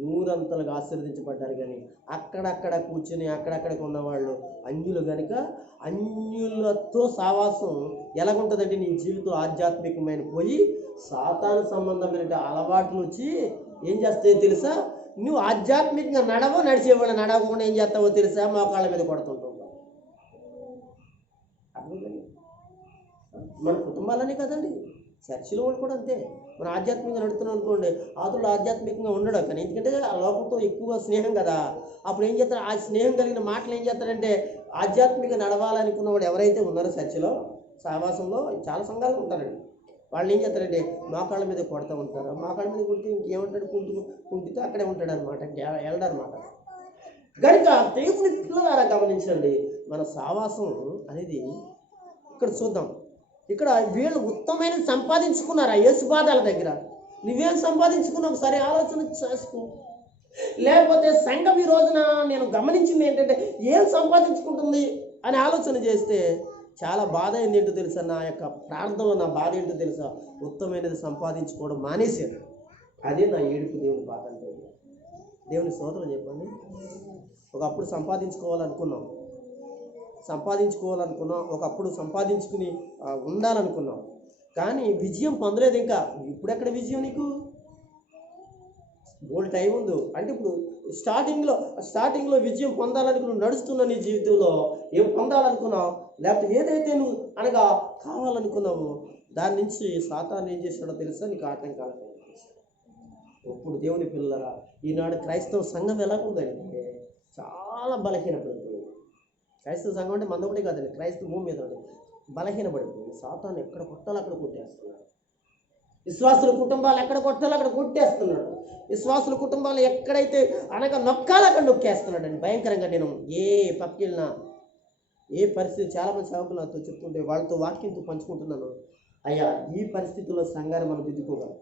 నూరంతలుగా ఆశీర్వదించబడ్డారు. కానీ అక్కడక్కడ కూర్చొని అక్కడక్కడికి ఉన్నవాళ్ళు అన్యులు కనుక అన్యులతో సహవాసం ఎలాగుంటుందంటే నీ జీవితం ఆధ్యాత్మికమైన పోయి సాతాను సంబంధమైన అలవాట్లు వచ్చి ఏం చేస్తాయో తెలుసా? నువ్వు ఆధ్యాత్మికంగా నడిచేవాళ్ళు నడవకుండా ఏం చేస్తావో తెలుసా? మోకాళ్ళ మీద కొడుతుంటావు. మన కుటుంబాలనే కదండి, చర్చిలో వాళ్ళు కూడా అంతే. మనం ఆధ్యాత్మికంగా నడుస్తున్నాం అనుకోండి, ఆతులు ఆధ్యాత్మికంగా ఉండడు. కానీ ఎందుకంటే ఆ లోకంతో ఎక్కువ స్నేహం కదా. అప్పుడు ఏం చేస్తారు? ఆ స్నేహం కలిగిన మాటలు ఏం చేస్తారంటే, ఆధ్యాత్మికంగా నడవాలనుకున్న వాడు ఎవరైతే ఉన్నారో చర్చిలో సహవాసంలో చాలా సంఘాలు ఉంటారండి. వాళ్ళు ఏం చేస్తారంటే మోకాళ్ళ మీద కొడతా ఉంటారు. మోకాళ్ళ మీద కొడితే ఇంకేమంటాడు? కుంటితో అక్కడే ఉంటాడు అనమాట, వెళ్ళడనమాట. కనుక దేవుని పిల్లలారా గమనించండి, మన సహవాసం అనేది ఇక్కడ చూద్దాం. ఇక్కడ వీళ్ళు ఉత్తమమైన సంపాదించుకున్నారు ఆ యేసు పాదాల దగ్గర. నువ్వేం సంపాదించుకున్నావు ఒకసారి ఆలోచన చేసుకో. లేకపోతే సంఘం ఈ రోజున నేను గమనించింది ఏంటంటే, ఏం సంపాదించుకుంటుంది అని ఆలోచన చేస్తే చాలా బాధ అయింది. ఏంటో తెలుసా? నా యొక్క ప్రార్థనలో నా బాధ ఏంటో తెలుసా? ఉత్తమమైనది సంపాదించుకోవడం మానేశాను. అదే నా ఏడుపు దేవుని పాదాల దగ్గర. దేవుని స్తోత్రం చెప్పండి. ఒకప్పుడు సంపాదించుకోవాలనుకున్నాం, ఒకప్పుడు సంపాదించుకుని ఉండాలనుకున్నాం, కానీ విజయం పొందలేదు. ఇంకా ఇప్పుడెక్కడ విజయం నీకు? బోల్డ్ టైం ఉందో అంటే ఇప్పుడు స్టార్టింగ్లో విజయం పొందాలని నువ్వు నడుస్తున్న నీ జీవితంలో ఏం పొందాలనుకున్నావు, లేకపోతే ఏదైతే నువ్వు అనగా కావాలనుకున్నావో దాని నుంచి సాతాను ఏం చేశాడో తెలుసా? నీకు ఆటంకాలు. ఇప్పుడు దేవుని పిల్లరా, ఈనాడు క్రైస్తవ సంఘం ఎలా ఉందంటే చాలా బలహీనపడిపోయింది. క్రైస్తవ సంఘం అంటే మందొకటి కాదండి, క్రైస్తవ భూమి మీద బలహీనపడిపోయింది. సాతాను ఎక్కడ కొట్టాలో అక్కడ కొట్టేస్తున్నాడు. విశ్వాసుల కుటుంబాలు ఎక్కడ కొట్టాలో అక్కడ కొట్టేస్తున్నాడు. విశ్వాసుల కుటుంబాలు ఎక్కడైతే అనగా నొక్కాలో అక్కడ నొక్కేస్తున్నాడు అండి భయంకరంగా. నేను ఏ పక్కిళ్ళినా ఏ పరిస్థితి, చాలామంది సేవకులు నాతో చెప్తుంటే వాళ్ళతో వాక్యంతో పంచుకుంటున్నాను. అయ్యా, ఈ పరిస్థితుల్లో సంఘాన్ని మనం దిద్దుకోగలం,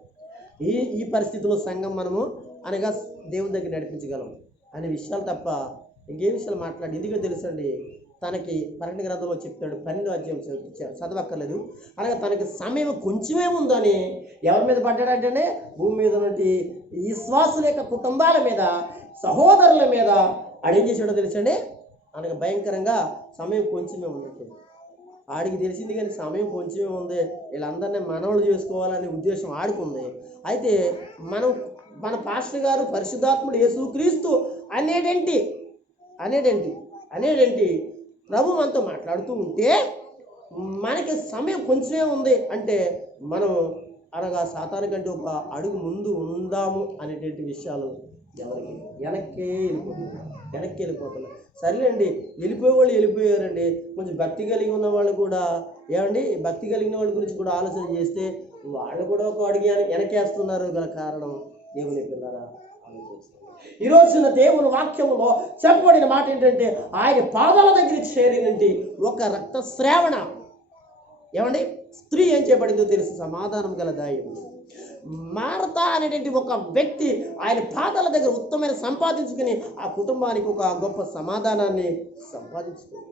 ఈ పరిస్థితుల్లో సంఘం మనము అనగా దేవుని దగ్గర నడిపించగలం అనే విషయాలు తప్ప ఇంకే విషయాలు మాట్లాడి. ఎందుకో తెలుసండి, తనకి ప్రకటన గ్రంథంలో చెప్తాడు, 12వ అధ్యాయం చదవక్కర్లేదు, అనగా తనకి సమయం కొంచెమే ఉందని ఎవరి మీద పడ్డాడంటే భూమి మీద నుండి విశ్వాసుల యొక్క కుటుంబాల మీద, సహోదరుల మీద ఆడేం చేసాడో తెలుసండి, అనగా భయంకరంగా సమయం కొంచెమే ఉన్నట్టు ఆడికి తెలిసింది. కానీ సమయం కొంచెమే ఉంది, వీళ్ళందరినీ మనవలు చేసుకోవాలనే ఉద్దేశం ఆడుకుంది. అయితే మన పాస్టర్ గారు పరిశుద్ధాత్ముడు యేసుక్రీస్తు అనేటంటి ప్రభు మనతో మాట్లాడుతూ ఉంటే మనకి సమయం కొంచెమే ఉంది అంటే మనం అనగా సాతాను కంటే ఒక అడుగు ముందు ఉందాము అనేటువంటి విషయాలు ఎవరికి వెనక్కి వెళ్ళిపోతున్నారు. సరేలేండి, వెళ్ళిపోయారండి. కొంచెం భక్తి కలిగి ఉన్న వాళ్ళు కూడా ఏమండి, భక్తి కలిగిన వాళ్ళ గురించి కూడా ఆలోచన చేస్తే వాళ్ళు కూడా ఒక అడుగు వెనకేస్తున్నారు. గల కారణం దేవుని పిల్లరా ఆలోచిస్తారు. ఈ రోజున దేవుని వాక్యములో చెప్పబడిన మాట ఏంటంటే, ఆయన పాదాల దగ్గర చేరినంటి ఒక రక్తస్రావణ ఏమండి స్త్రీ ఏం చేయబడిందో తెలుసు? సమాధానం గల దాయం మార్తా అనేటువంటి ఒక వ్యక్తి ఆయన పాదాల దగ్గర ఉత్తమైన సంపాదించుకుని ఆ కుటుంబానికి ఒక గొప్ప సమాధానాన్ని సంపాదించుకుంది.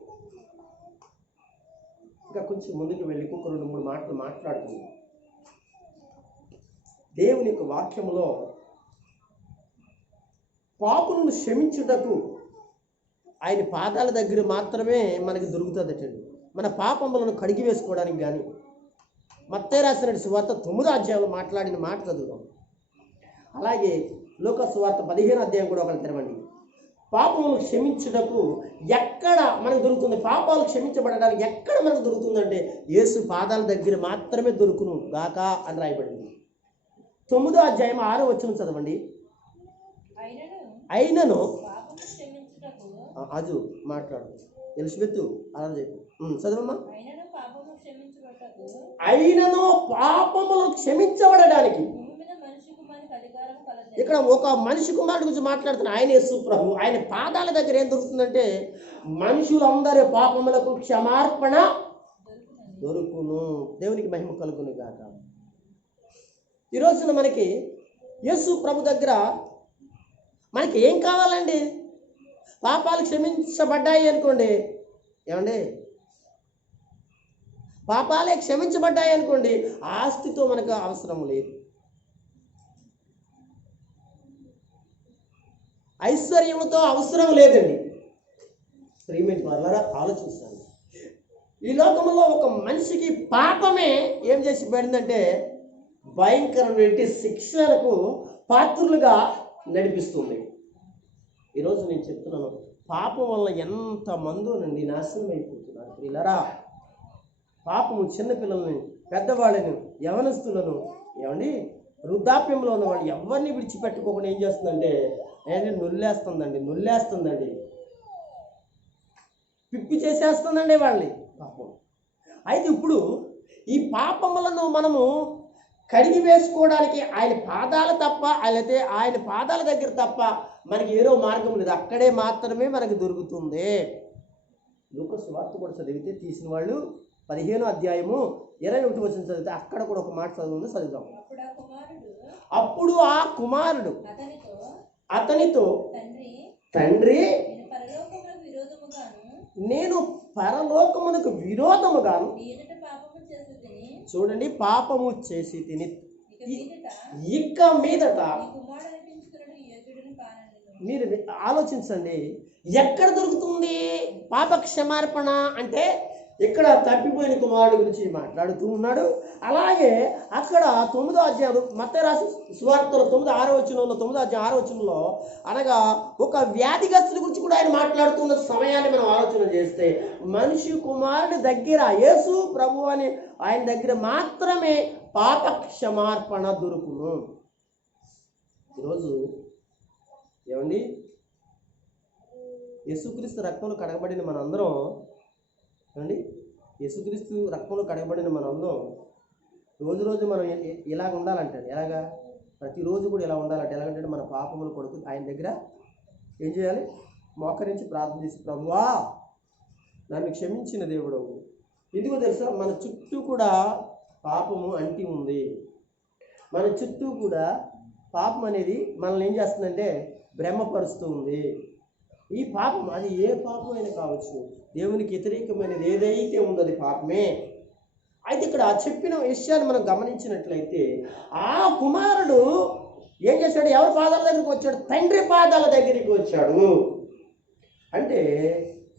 ఇంకా కొంచెం ముందుకు వెళ్ళి ఇంకొక 2-3 మాటలు మాట్లాడుతుంది. దేవుని యొక్క వాక్యములో పాపులను క్షమించుటకు ఆయన పాదాల దగ్గర మాత్రమే మనకి దొరుకుతుందటండి. మన పాపములను కడిగి వేసుకోవడానికి కానీ. మత్తయి రాసిన సువార్త 9వ అధ్యాయంలో మాట్లాడిన మాట చదువుదాం. అలాగే లూకా సువార్త 15వ అధ్యాయం కూడా ఒకటి తెరవండి. పాపములను క్షమించుటకు ఎక్కడ మనకు దొరుకుతుంది? పాపాలు క్షమించబడడానికి ఎక్కడ మనకు దొరుకుతుందంటే యేసు పాదాల దగ్గర మాత్రమే దొరుకును గాక అని రాయబడింది. 9వ అధ్యాయం 6వ వచనం చదవండి. అయినను అజు మాట్లాడు ఎలిజబెత్ అలా చెప్పు చదవమ్మా. అయినను పాపములు క్షమించబడడానికి. ఇక్కడ ఒక మనిషి కుమారుడి గురించి మాట్లాడుతున్న ఆయన యేసు ప్రభు. ఆయన పాదాల దగ్గర ఏం దొరుకుతుందంటే మనుషులందరి పాపములకు క్షమార్పణ దొరుకును. దేవునికి మహిమ కలుగును గాక. ఈ రోజున మనకి యేసు ప్రభు దగ్గర మనకి ఏం కావాలండి? పాపాలు క్షమించబడ్డాయి అనుకోండి, ఏమండి, పాపాలే క్షమించబడ్డాయి అనుకోండి, ఆస్తితో మనకు అవసరం లేదు, ఐశ్వర్యంతో అవసరం లేదండి. ప్రియమైన వారలారా ఆలోచించండి. ఈ లోకంలో ఒక మనిషికి పాపమే ఏం చేసి పడిందంటే భయంకరమైన శిక్షలకు పాత్రులుగా నడిపిస్తుంది. ఈరోజు నేను చెప్తున్నాను, పాపం వల్ల ఎంతమందోనండి నాశనం అయిపోతున్నారు. ప్రియులారా, పాపము చిన్నపిల్లల్ని, పెద్దవాళ్ళని, యవనస్తులను, ఏమండి వృద్ధాప్యంలో ఉన్న వాళ్ళు ఎవరిని విడిచిపెట్టుకోకుండా ఏం చేస్తుందంటే నొల్లేస్తుందండి, పిప్పి చేసేస్తుందండి వాళ్ళని పాపం. అయితే ఇప్పుడు ఈ పాపములను మనము కడిగి వేసుకోవడానికి ఆయన పాదాలు తప్ప, అయితే ఆయన పాదాల దగ్గర తప్ప మనకి ఏదో మార్గం లేదు. అక్కడే మాత్రమే మనకు దొరుకుతుంది. లూకా సువార్త కూడా చదివితే తీసిన వాళ్ళు 15వ అధ్యాయము 21వ వచనం చదివితే అక్కడ కూడా ఒక మాట చదువుదాం. అప్పుడు ఆ కుమారుడు అతనితో, తండ్రి, నేను పరలోకమునకు విరోధముగాను, చూడండి, పాపము చేసి తిని, ఇక మీదట మీరు ఆలోచించండి, ఎక్కడ దొరుకుతుంది పాప క్షమార్పణ అంటే? ఇక్కడ తప్పిపోయిన కుమారుడు గురించి మాట్లాడుతూ ఉన్నాడు. అలాగే అక్కడ 9వ అధ్యాయం మత్తయి రాసిన సువార్తలో 9వ వచనంలో 9వ అధ్యాయం 6వ వచనంలో అనగా ఒక వ్యాధిగ్రస్తుల గురించి కూడా ఆయన మాట్లాడుతున్న సమయాన్ని మనం ఆలోచన చేస్తే మనిషి కుమారుడి దగ్గర, యేసు ప్రభు అని ఆయన దగ్గర మాత్రమే పాప క్షమార్పణ దొరుకును. ఈరోజు ఏమండి, యేసుక్రీస్తు రక్తంలో కడగబడిన మనందరం, ఏమండి, యేసుక్రీస్తు రక్తంలో కడగబడిన మనందరం రోజు మనం ఇలాగ ఉండాలంటాడు. ఎలాగా? ప్రతిరోజు కూడా ఇలా ఉండాలంటే ఎలాగంటే మన పాపముల కొడుకు ఆయన దగ్గర ఏం చేయాలి? మోకరించి ప్రార్థన చేసి, ప్రభువా నన్ను క్షమించిన దేవుడు. ఎందుకో తెలుసా? మన చుట్టూ కూడా పాపము అంటి ఉంది. మన చుట్టూ కూడా పాపం అనేది మనల్ని ఏం చేస్తుందంటే భ్రమపరుస్తూ ఉంది. ఈ పాపం అది ఏ పాపం అయినా కావచ్చు, దేవునికి వ్యతిరేకమైనది ఏదైతే ఉందో అది పాపమే. అయితే ఇక్కడ చెప్పిన విషయాన్ని మనం గమనించినట్లయితే ఆ కుమారుడు ఏం చేశాడు? ఎవరి పాదాల దగ్గరికి వచ్చాడు? తండ్రి పాదాల దగ్గరికి వచ్చాడు. అంటే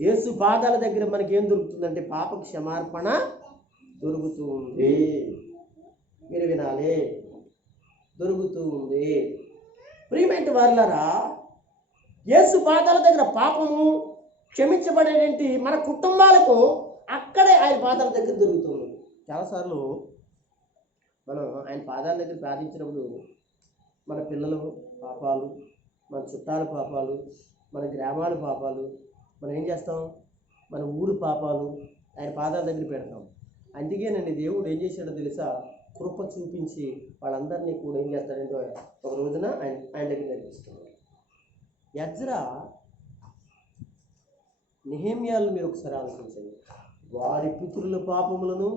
యేసు పాదాల దగ్గర మనకి ఏం దొరుకుతుందంటే పాప క్షమార్పణ దొరుకుతూ ఉంది. మీరు వినాలి, దొరుకుతూ ఉంది. ప్రియమైన వారలారా, యేసు పాదాల దగ్గర పాపము క్షమించబడేటి మన కుటుంబాలకు అక్కడే ఆయన పాదాల దగ్గర దొరుకుతుంది. చాలాసార్లు మనం ఆయన పాదాల దగ్గర ప్రార్థించినప్పుడు మన పిల్లల పాపాలు, మన చుట్టాల పాపాలు, మన గ్రామాల పాపాలు, మనం ఏం చేస్తాం? మన ఊరు పాపాలు ఆయన పాదాల దగ్గర పెడతాం. అందుకేనండి దేవుడు ఏం చేశాడో తెలుసా? కృప చూపించి వాళ్ళందరినీ కూడా ఏం చేస్తాడంటే ఒక రోజున ఆయన దగ్గర నడిపిస్తున్నాడు. ఎజ్రా, నెహెమ్యాలను మీరు ఒకసారి ఆలోచించండి. వారి పితరుల పాపములను,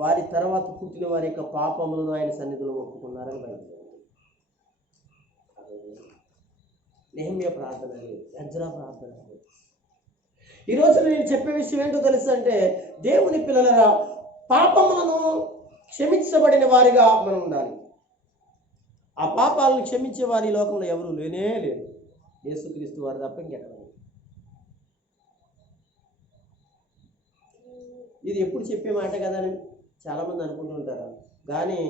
వారి తర్వాత పుట్టిన వారి యొక్క పాపములను ఆయన సన్నిధిలో ఒప్పుకున్నారని బయట. నెహెమ్యా ప్రార్థన లేదు, ఎజ్రా ప్రార్థన లేదు. ఈరోజు నేను చెప్పే విషయం ఏంటో తెలుసు అంటే, దేవుని పిల్లల పాపములను క్షమించబడిన వారిగా మనం ఉండాలి. ఆ పాపాలను క్షమించే వారి ఈ లోకంలో ఎవరు లేనే లేరు. యేసుక్రీస్తు వారు తప్ప ఇంకెక్కడ లేదు. ఇది ఎప్పుడు చెప్పే మాట కదా అని చాలామంది అనుకుంటుంటారు. కానీ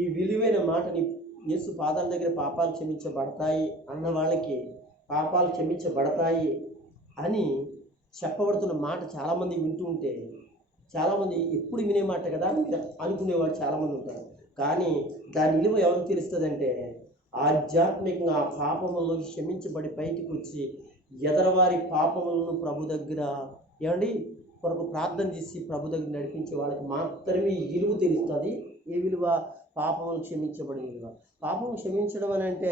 ఈ విలువైన మాటని యేసు పాదాల దగ్గర పాపాలు క్షమించబడతాయి అన్న వాళ్ళకి పాపాలు క్షమించబడతాయి అని చెప్పబడుతున్న మాట చాలామంది వింటూ ఉంటే చాలామంది ఎప్పుడు వినే మాట కదా అనుకునేవాళ్ళు చాలామంది ఉంటారు. కానీ దాని విలువ ఎవరికి తెలుస్తుందంటే ఆధ్యాత్మికంగా ఆ పాపములను క్షమించబడి బయటికి వచ్చి ఎదరవారి పాపములను ప్రభు దగ్గర ఏమండి కొరకు ప్రార్థన చేసి ప్రభు దగ్గర నడిపించే వాళ్ళకి మాత్రమే ఈ విలువ తెలుస్తుంది. ఏ విలువ? పాపములు క్షమించబడి విలువ. పాపం క్షమించడం అని అంటే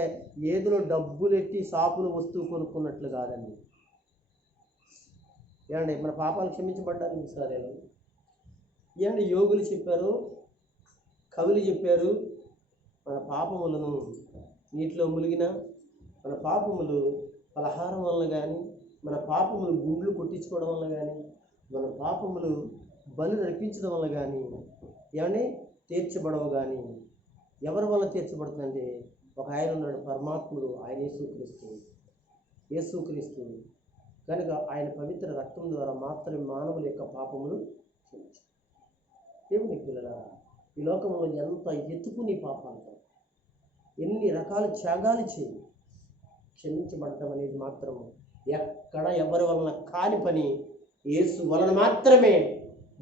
ఏదో డబ్బులెట్టి షాపులు వస్తువు కొనుక్కున్నట్లు కాదండి. ఏమండి మన పాపాలు క్షమించబడ్డానికి సరే ఏమండి యోగులు చెప్పారు, కవులు చెప్పారు, మన పాపములను నీటిలో మునిగిన మన పాపములు పలహారం వల్ల కానీ, మన పాపములు గుండ్లు కొట్టించుకోవడం వల్ల కానీ, మన పాపములు బలు నడిపించడం వల్ల కానీ ఏమండి తీర్చబడవు. కానీ ఎవరి వల్ల తీర్చబడుతుందంటే ఒక ఆయన ఉన్నాడు, పరమాత్ముడు, ఆయన యేసుక్రీస్తు కనుక ఆయన పవిత్ర రక్తం ద్వారా మాత్రమే మానవుల యొక్క పాపములు క్షమించారు. దేవుని పిల్లలారా, ఈ లోకంలో ఎంత ఎత్తుకుని పాపాలతో ఎన్ని రకాల త్యాగాలు చేయి క్షమించబడటం అనేది మాత్రం ఎక్కడ ఎవరి వలన కాని పని యేసు వలన మాత్రమే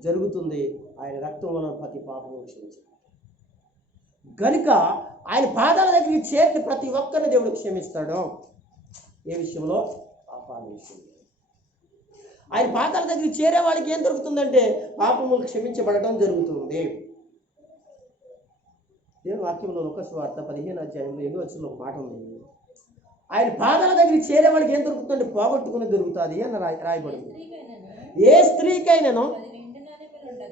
జరుగుతుంది. ఆయన రక్తం వలన ప్రతి పాపము క్షమించారు. కనుక ఆయన పాదాల దగ్గరికి చేరిన ప్రతి ఒక్కరిని దేవుడు క్షమిస్తాడు. ఏ విషయంలో? పాపాల విషయంలో. ఆయన పాదాల దగ్గరికి చేరే వాళ్ళకి ఏం దొరుకుతుందంటే పాపములు క్షమించబడటం జరుగుతుంది. దేవుని వాక్యంలో లూకా సువార్త 15వ అధ్యాయంలో 8వ వచనంలో ఒక మాట ఉంది. ఆయన పాదాల దగ్గరికి చేరే వాళ్ళకి ఏం దొరుకుతుందంటే పోగొట్టుకుని దొరుకుతుంది అని రాయబడింది. ఏ స్త్రీకైనాను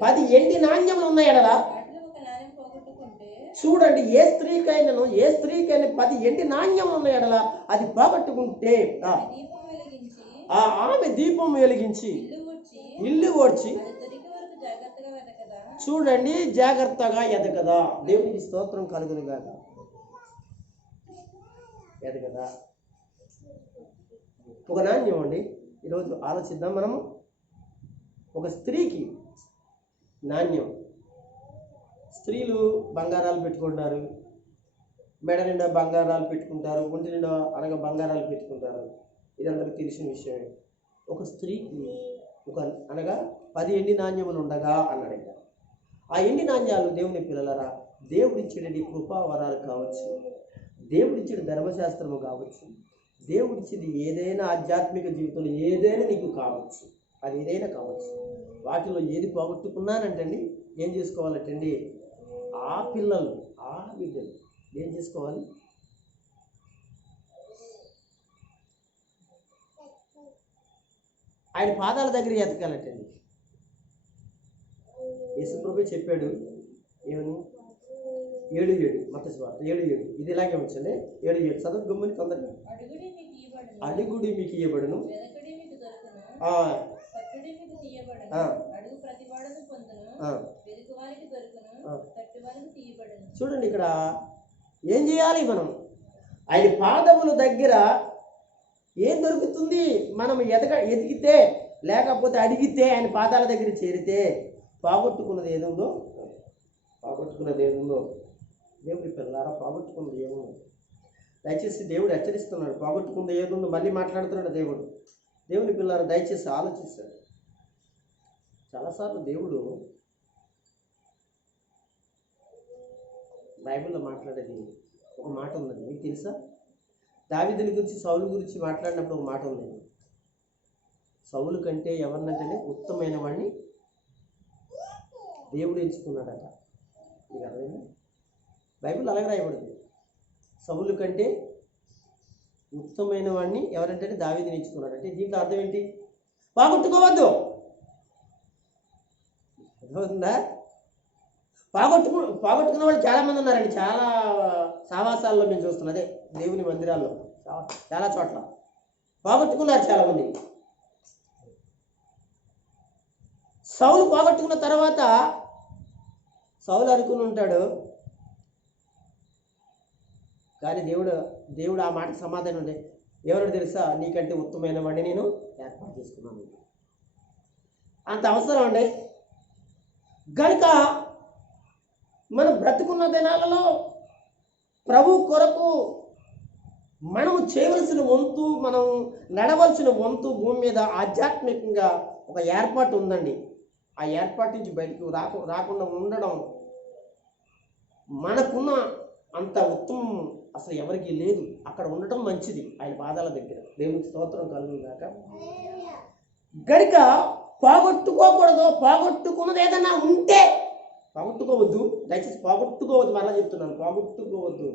10 ఎండి నాణ్యములు ఉన్నాయడలా, చూడండి, ఏ స్త్రీకైనా 10 ఎండి నాణ్యములు ఉన్నాయడలా అది పోగొట్టుకుంటే ఆమె దీపం వెలిగించి ఇల్లు ఓడ్చి చూడండి జాగ్రత్తగా ఎదగదా. దేవునికి స్తోత్రం కలుగును గాక. ఎదగదా ఒక నాణ్యం అండి. ఈరోజు ఆలోచిద్దాం మనము. ఒక స్త్రీకి నాణ్యం. స్త్రీలు బంగారాలు పెట్టుకుంటారు, మెడ నిండా బంగారాలు పెట్టుకుంటారు, ఒంటి నిండా అనగా బంగారాలు పెట్టుకుంటారు. ఇదందరికీ తెలిసిన విషయమే. ఒక స్త్రీకి అనగా 10 ఎండి నాణ్యములు ఉండగా అన్నాడు. ఆ ఎండి నాణ్యాలు దేవుని పిల్లలరా దేవుడిచ్చేటి కృపావరాలు కావచ్చు, దేవుడిచ్చేది ధర్మశాస్త్రము కావచ్చు, దేవుడిచ్చేది ఏదైనా ఆధ్యాత్మిక జీవితంలో ఏదైనా నీకు కావచ్చు, అది ఏదైనా కావచ్చు. వాటిలో ఏది పోగొట్టుకున్నానంటండి ఏం చేసుకోవాలంటండి? ఆ పిల్లలు ఆ బిడ్డలు ఏం చేసుకోవాలి? ఆయన పాదాల దగ్గర ఎతకాలంటండి. యేసుప్రభు చెప్పాడు ఏమని? 7:7 మత్తయి సువార్త 7:7 ఇది ఇలాగే ఉంచండి. 7:7 చదువు గమ్ముని తొందరగా. అడుగుడి మీకు ఇవ్వబడును, చూడండి ఇక్కడ ఏం చేయాలి మనం? ఆయన పాదముల దగ్గర ఏం దొరుకుతుంది? మనం ఎదిగితే లేకపోతే అడిగితే ఆయన పాదాల దగ్గర చేరితే పోగొట్టుకున్నది ఏదుందో దేవుడి పిల్లలారా పోగొట్టుకున్నది ఏముందో దయచేసి దేవుడు హెచ్చరిస్తున్నాడు. పోగొట్టుకున్నది ఏదుందో మళ్ళీ మాట్లాడుతున్నాడు దేవుడు. దేవుని పిల్లలారా దయచేసి ఆలోచిస్తాడు. చాలాసార్లు దేవుడు బైబిల్లో మాట్లాడేది ఒక మాట ఉన్నది, మీకు తెలుసా? దావీదుని గురించి సౌలు గురించి మాట్లాడినప్పుడు ఒక మాట ఉంది. సౌలు కంటే ఎవరినంటే ఉత్తమైన వాడిని దేవుడు ఎంచుకున్నాడట. మీకు అర్థమైందా? బైబిల్ అలాగే రాయబడింది. సౌలు కంటే ఉత్తమైన వాడిని ఎవరంటే దావీదుని ఎంచుకున్నాడంటే దీంట్లో అర్థం ఏంటి? పోగొట్టుకోవద్దు. అర్థమవుతుందా? పోగొట్టుకున్న వాళ్ళు చాలామంది ఉన్నారండి. చాలా సావాసాల్లో మేము చూస్తున్నాం. అదే దేవుని మందిరాల్లో చాలా చోట్ల పోగొట్టుకున్నారు చాలామంది. సౌలు పోగొట్టుకున్న తర్వాత సౌలు అనుకుని ఉంటాడు, కానీ దేవుడు ఆ మాటకు సమాధానం ఉండే, ఎవరు తెలుసా, నీకంటే ఉత్తమమైన వాడిని నేను ఏర్పాటు చేసుకున్నాను. అంత అవసరం అండి. కనుక మనం బ్రతుకున్న దినాలలో ప్రభు కొరకు మనము చేయవలసిన వంతు, మనం నడవలసిన వంతు భూమి మీద ఆధ్యాత్మికంగా ఒక ఏర్పాటు ఉందండి. ఆ ఏర్పాటు నుంచి బయటకు రాకుండా ఉండడం మనకున్న అంత ఉత్తమం అసలు ఎవరికి లేదు. అక్కడ ఉండటం మంచిది ఆయన పాదాల దగ్గర. దేవునికి స్తోత్రం కలుగును గాక. గనుక పోగొట్టుకోకూడదు. పోగొట్టుకున్నది ఏదైనా ఉంటే పోగొట్టుకోవద్దు. దయచేసి పోగొట్టుకోవద్దు. మరలా చెప్తున్నాను, పోగొట్టుకోవద్దు.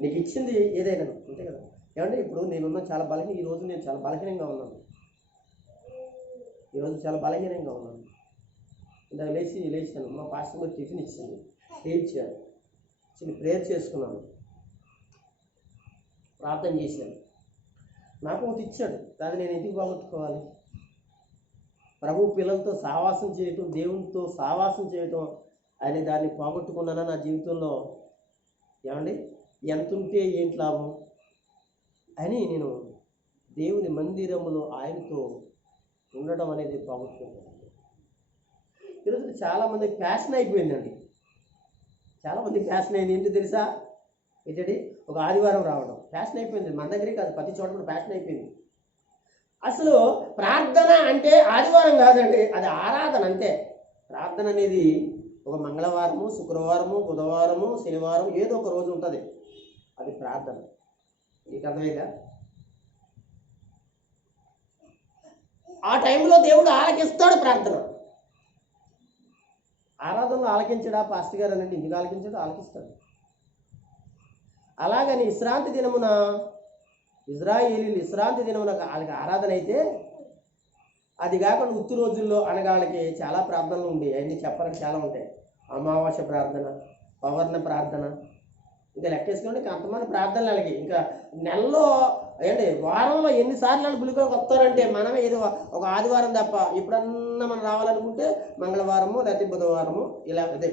నీకు ఇచ్చింది ఏదైనా అంతే కదా. ఏమంటే ఇప్పుడు నేనున్న చాలా ఈరోజు నేను చాలా బలహీనంగా ఉన్నాను. ఈరోజు చాలా బలహీనంగా ఉన్నాను. ఇందాక లేచాను. మా పాస్టర్ గారు టిఫిన్ ఇచ్చింది, ఇచ్చాను, ప్రేయర్ చేసుకున్నాను, ప్రార్థన చేశాను. నాకు ఒకటి ఇచ్చాడు, దాన్ని నేను ఎందుకు పోగొట్టుకోవాలి? ప్రభు పిల్లలతో సావాసం చేయటం, దేవునితో సావాసం చేయటం అనే దాన్ని పోగొట్టుకున్నానా నా జీవితంలో? ఏమండి, ఎంత ఉంటే ఏంటి లాభం అని నేను దేవుని మందిరములో ఆయనతో ఉండడం అనేది పోగొట్టుకుంటాను. ఈరోజు చాలామంది ఫ్యాషన్ అయిపోయిందండి. చాలామంది ఫ్యాషన్ అయింది. ఏంటి తెలుసా? ఏంటండి, ఒక ఆదివారం రావడం ఫ్యాషన్ అయిపోయింది. మన దగ్గరే కాదు, ప్రతి చోట కూడా ఫ్యాషన్ అయిపోయింది. అసలు ప్రార్థన అంటే ఆదివారం కాదండి, అది ఆరాధన అంతే. ప్రార్థన అనేది ఒక మంగళవారము, శుక్రవారము, బుధవారము, శనివారం ఏదో ఒక రోజు ఉంటుంది, అది ప్రార్థన. నీకు అర్థమైందా? ఆ టైంలో దేవుడు ఆలకిస్తాడు ప్రార్థన. ఆరాధనలో ఆలకించడా పాస్టర్ గారు అనండి, ఎందుకు ఆలకించాడు? ఆలకిస్తాడు. అలాగని విశ్రాంతి దినమున ఇజ్రాయేలీలు విశ్రాంతి దినమున వాళ్ళకి ఆరాధన అయితే, అది కాకుండా ఉత్తి రోజుల్లో అనగా వాళ్ళకి చాలా ప్రార్థనలు ఉండేవి. అవన్నీ చెప్పాలంటే చాలా ఉంటాయి. అమావాస్య ప్రార్థన, పవర్ణ ప్రార్థన, ఇంకా లెక్కేసుకోండి అంతమంది ప్రార్థనలు అలాగే. ఇంకా నెలలో ఏంటి, వారంలో ఎన్నిసార్లు వాళ్ళు గుడికి వస్తారంటే, మనమే ఏదో ఒక ఆదివారం తప్ప. ఎప్పుడన్నా మనం రావాలనుకుంటే మంగళవారము లేకపోతే బుధవారము ఇలా అదే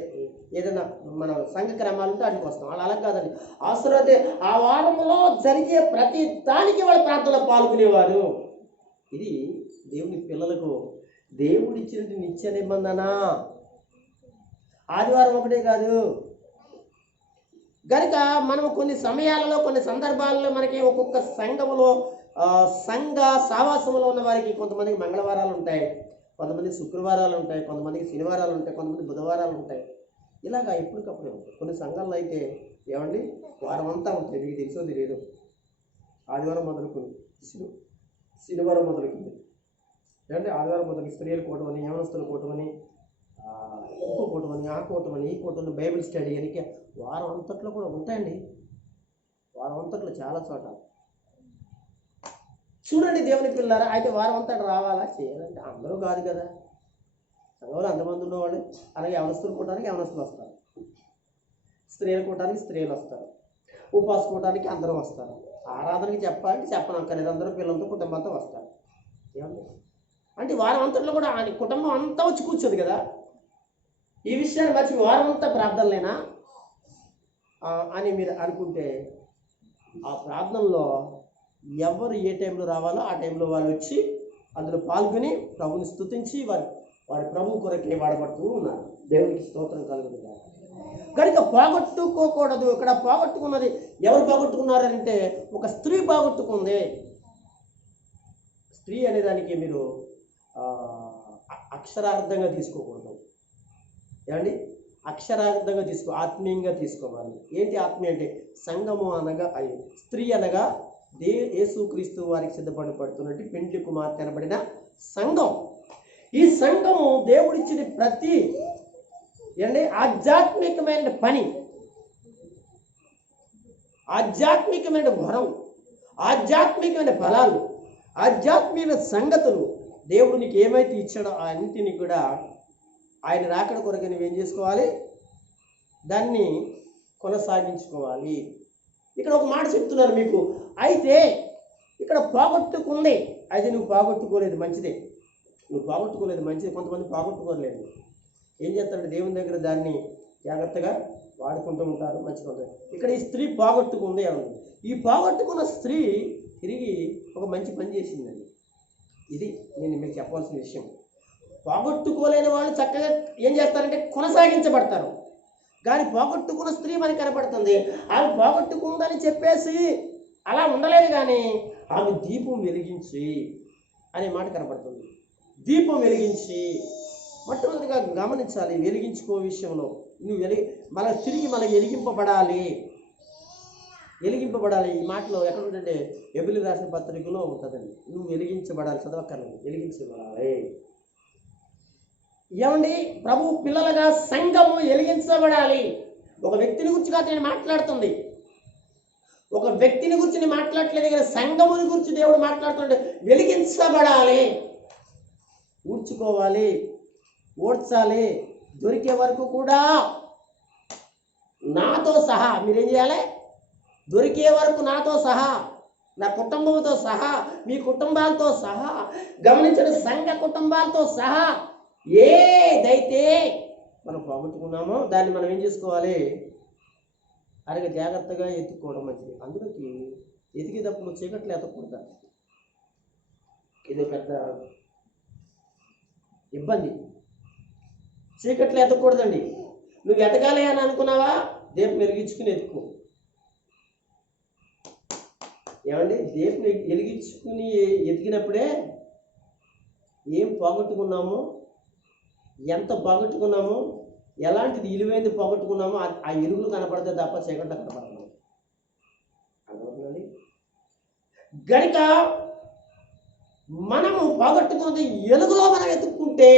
ఏదైనా మన సంఘ క్రమాలు ఉంటే అడిగి వస్తాం. వాళ్ళు అలా కాదండి, అవసరమైతే ఆ వారంలో జరిగే ప్రతి దానికి వాళ్ళ ప్రార్థనలో పాల్గొనేవారు. ఇది దేవుని పిల్లలకు దేవుడిచ్చినట్టు నిత్య నిబంధన. ఆదివారం ఒకటే కాదు. కనుక మనం కొన్ని సమయాలలో, కొన్ని సందర్భాలలో మనకి ఒక్కొక్క సంఘములో సంఘ సావాసంలో ఉన్న వారికి కొంతమందికి మంగళవారాలు ఉంటాయి, కొంతమందికి శుక్రవారాలు ఉంటాయి, కొంతమందికి శనివారాలు ఉంటాయి, కొంతమంది బుధవారాలు ఉంటాయి. ఇలాగా ఎప్పటికప్పుడు ఉంటాయి. కొన్ని సంఘాల్లో అయితే ఏమండి వారం అంతా ఉంటాయి. మీకు తెలుసో తెలియదు, ఆదివారం మొదలుకొని శనివారం మొదలుకుంది. ఏమంటే ఆదివారం మొదలు స్త్రీల కూటమని, యవనస్తుల కూటమని, ఇంకో కూటమని, ఆ కూటమని, ఈ కూటమని, బైబిల్ స్టడీ అని వారం అంతట్లో కూడా ఉంటాయండి. వారం అంతట్లో చాలా చోట చూడండి దేవుని పిల్లారా. అయితే వారం అంతటా రావాలా చేయాలంటే అందరూ కాదు కదా, సంఘంలో అంతమంది ఉన్నవాళ్ళు. అలాగే యవనస్తులు కూటానికి యవనస్తులు వస్తారు, స్త్రీల కూటానికి స్త్రీలు వస్తారు, ఉపవాస కూటానికి అందరూ వస్తారు, ఆరాధనకి చెప్పాలంటే చెప్పనక్కర్లేదు, అందరూ పిల్లలతో కుటుంబంతో వస్తారు. ఏమండి అంటే వారం అంతట్లో కూడా కుటుంబం అంతా వచ్చి కూర్చోదు కదా. ఈ విషయాన్ని మర్చి వారం అంతా ప్రార్థనలేనా అని మీరు అనుకుంటే, ఆ ప్రార్థనలో ఎవరు ఏ టైంలో రావాలో ఆ టైంలో వాళ్ళు వచ్చి అందులో పాల్గొని ప్రభుని స్తుతించి వారి ప్రభు కొరకే వాడబడుతూ ఉన్నారు. దేవునికి స్తోత్రం కలుగును గాక. కనుక పోగొట్టుకోకూడదు. ఇక్కడ పోగొట్టుకున్నది ఎవరు పోగొట్టుకున్నారంటే ఒక స్త్రీ పోగొట్టుకుంది. స్త్రీ అనేదానికి మీరు అక్షరార్థంగా తీసుకోకూడదు. ఏమండి, అక్షరార్థంగా ఆత్మీయంగా తీసుకోవాలి. ఏంటి ఆత్మీయ అంటే, సంఘము అనగా స్త్రీ అనగా యేసుక్రీస్తు వారికి సిద్ధపడబడుతున్నట్టు పెండ్లి కుమార్తె అనబడిన సంఘం. ఈ సంఘము దేవుడిచ్చిన ప్రతి ఆధ్యాత్మికమైన పని, ఆధ్యాత్మికమైన వరం, ఆధ్యాత్మికమైన ఫలాలు, ఆధ్యాత్మిక సంగతులు దేవుడు నీకు ఏమైతే ఇచ్చాడో ఆ అన్నింటినీ కూడా ఆయన రాకడ కొరకు నువ్వేం చేసుకోవాలి, దాన్ని కొనసాగించుకోవాలి. ఇక్కడ ఒక మాట చెప్తున్నారు మీకు. అయితే ఇక్కడ పోగొట్టుకుంది, అయితే నువ్వు పోగొట్టుకోలేదు మంచిదే, నువ్వు పోగొట్టుకోలేదు మంచిది. కొంతమంది పోగొట్టుకోలేదు. ఏం చేస్తారంటే దేవుని దగ్గర దాన్ని జాగ్రత్తగా వాడుకుంటూ ఉంటారు, మంచిగా ఉంటుంది. ఇక్కడ ఈ స్త్రీ పోగొట్టుకుంది అని. ఈ పోగొట్టుకున్న స్త్రీ తిరిగి ఒక మంచి పని చేసిందండి. ఇది నేను మీకు చెప్పాల్సిన విషయం. పోగొట్టుకోలేని వాళ్ళు చక్కగా ఏం చేస్తారంటే కొనసాగించబడతారు. కానీ పోగొట్టుకున్న స్త్రీ మనకి కనపడుతుంది. ఆమె పోగొట్టుకుందని చెప్పేసి అలా ఉండలేదు, కానీ ఆమె దీపం వెలిగించి అనే మాట కనపడుతుంది. దీపం వెలిగించి, మొట్టమొదటిగా గమనించాలి వెలిగించుకో విషయంలో. నువ్వు తిరిగి వెలిగింపబడాలి. ఈ మాటలో ఎక్కడ ఉంటుందంటే ఎబిలి రాసిన పత్రికలో ఉంటుందండి. నువ్వు వెలిగించబడాలి, చదవక్కర్లేదు, వెలిగించబడాలి. ఏమండి, ప్రభు పిల్లలుగా సంఘము వెలిగించబడాలి. ఒక వ్యక్తిని గురించి కాదు నేను మాట్లాడుతుంది, ఒక వ్యక్తిని గురించి నేను మాట్లాడట్లేదు, కానీ సంఘముని గురించి దేవుడు మాట్లాడుతుంటే వెలిగించబడాలి. ఊడ్చుకోవాలి, ఓడ్చాలి, దొరికే వరకు కూడా నాతో సహా మీరేం చేయాలి? దొరికే వరకు నాతో సహా, నా కుటుంబంతో సహా, మీ కుటుంబాలతో సహా, గమనించిన సంఘ కుటుంబాలతో సహా ఏదైతే మనం పోగొట్టుకున్నామో దాన్ని మనం ఏం చేసుకోవాలి? అలాగే జాగ్రత్తగా ఎత్తుకోవడం మంచిది. అందులోకి ఎతికేటప్పుడు చీకట్లు ఎత్తకూడదు, ఇది పెద్ద ఇబ్బంది. చీకట్లు ఎత్తకూడదండి. నువ్వు ఎతకాలి అని అనుకున్నావా, దీపం వెలిగించుకుని ఎత్తుకో. ఏమండి, దీపం వెలిగించుకుని ఎతికినప్పుడే ఏం పోగొట్టుకున్నామో, ఎంత పోగొట్టుకున్నామో, ఎలాంటిది విలువైంది పోగొట్టుకున్నామో ఆ ఎలుగులు కనపడితే తప్ప చీకట్లో కనపడుతున్నాం. అర్థమవుతుందండి? గనుక మనము పోగొట్టుకున్నది ఎలుగులో మనం ఎత్తుక్కుంటే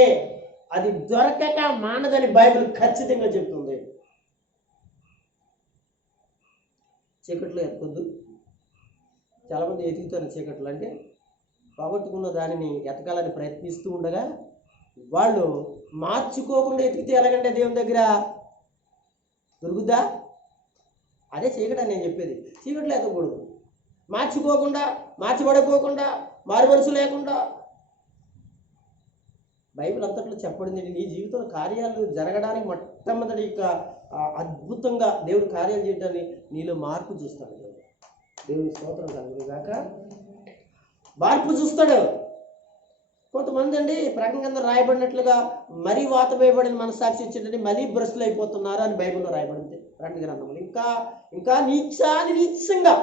అది దొరకక మానదని బైబిల్ ఖచ్చితంగా చెప్తుంది. చీకట్లో ఎత్తకొద్దు. చాలామంది ఎతుకుతారు చీకట్లు. అంటే పోగొట్టుకున్న దానిని ఎతకాలని ప్రయత్నిస్తూ ఉండగా వాళ్ళు మార్చుకోకుండా ఎతికితే ఎలాగంటే దేవుని దగ్గర దొరుకుద్దా? అదే చీకటి అని నేను చెప్పేది. చీకట్లో ఎతకూడదు. మార్చుకోకుండా, మార్చబడిపోకుండా, మారు మనసు లేకుండా. బైబిల్ అంతట్లో చెప్పబడింది, నీ జీవితంలో కార్యాలు జరగడానికి మొట్టమొదటి అద్భుతంగా దేవుడు కార్యాలు చేయడానికి నీలో మార్పు చూస్తాడు. దేవుని స్తోత్రం కలుగును గాక. మార్పు చూస్తాడు. కొంతమంది అండి ప్రకటన కింద రాయబడినట్లుగా మరీ వాత వేయబడిన మనసాక్షి ఇచ్చేటండి మరీ బ్రష్లు అయిపోతున్నారు అని బైబిల్లో రాయబడింది ప్రకటన గ్రంథంలో. ఇంకా నీచంగా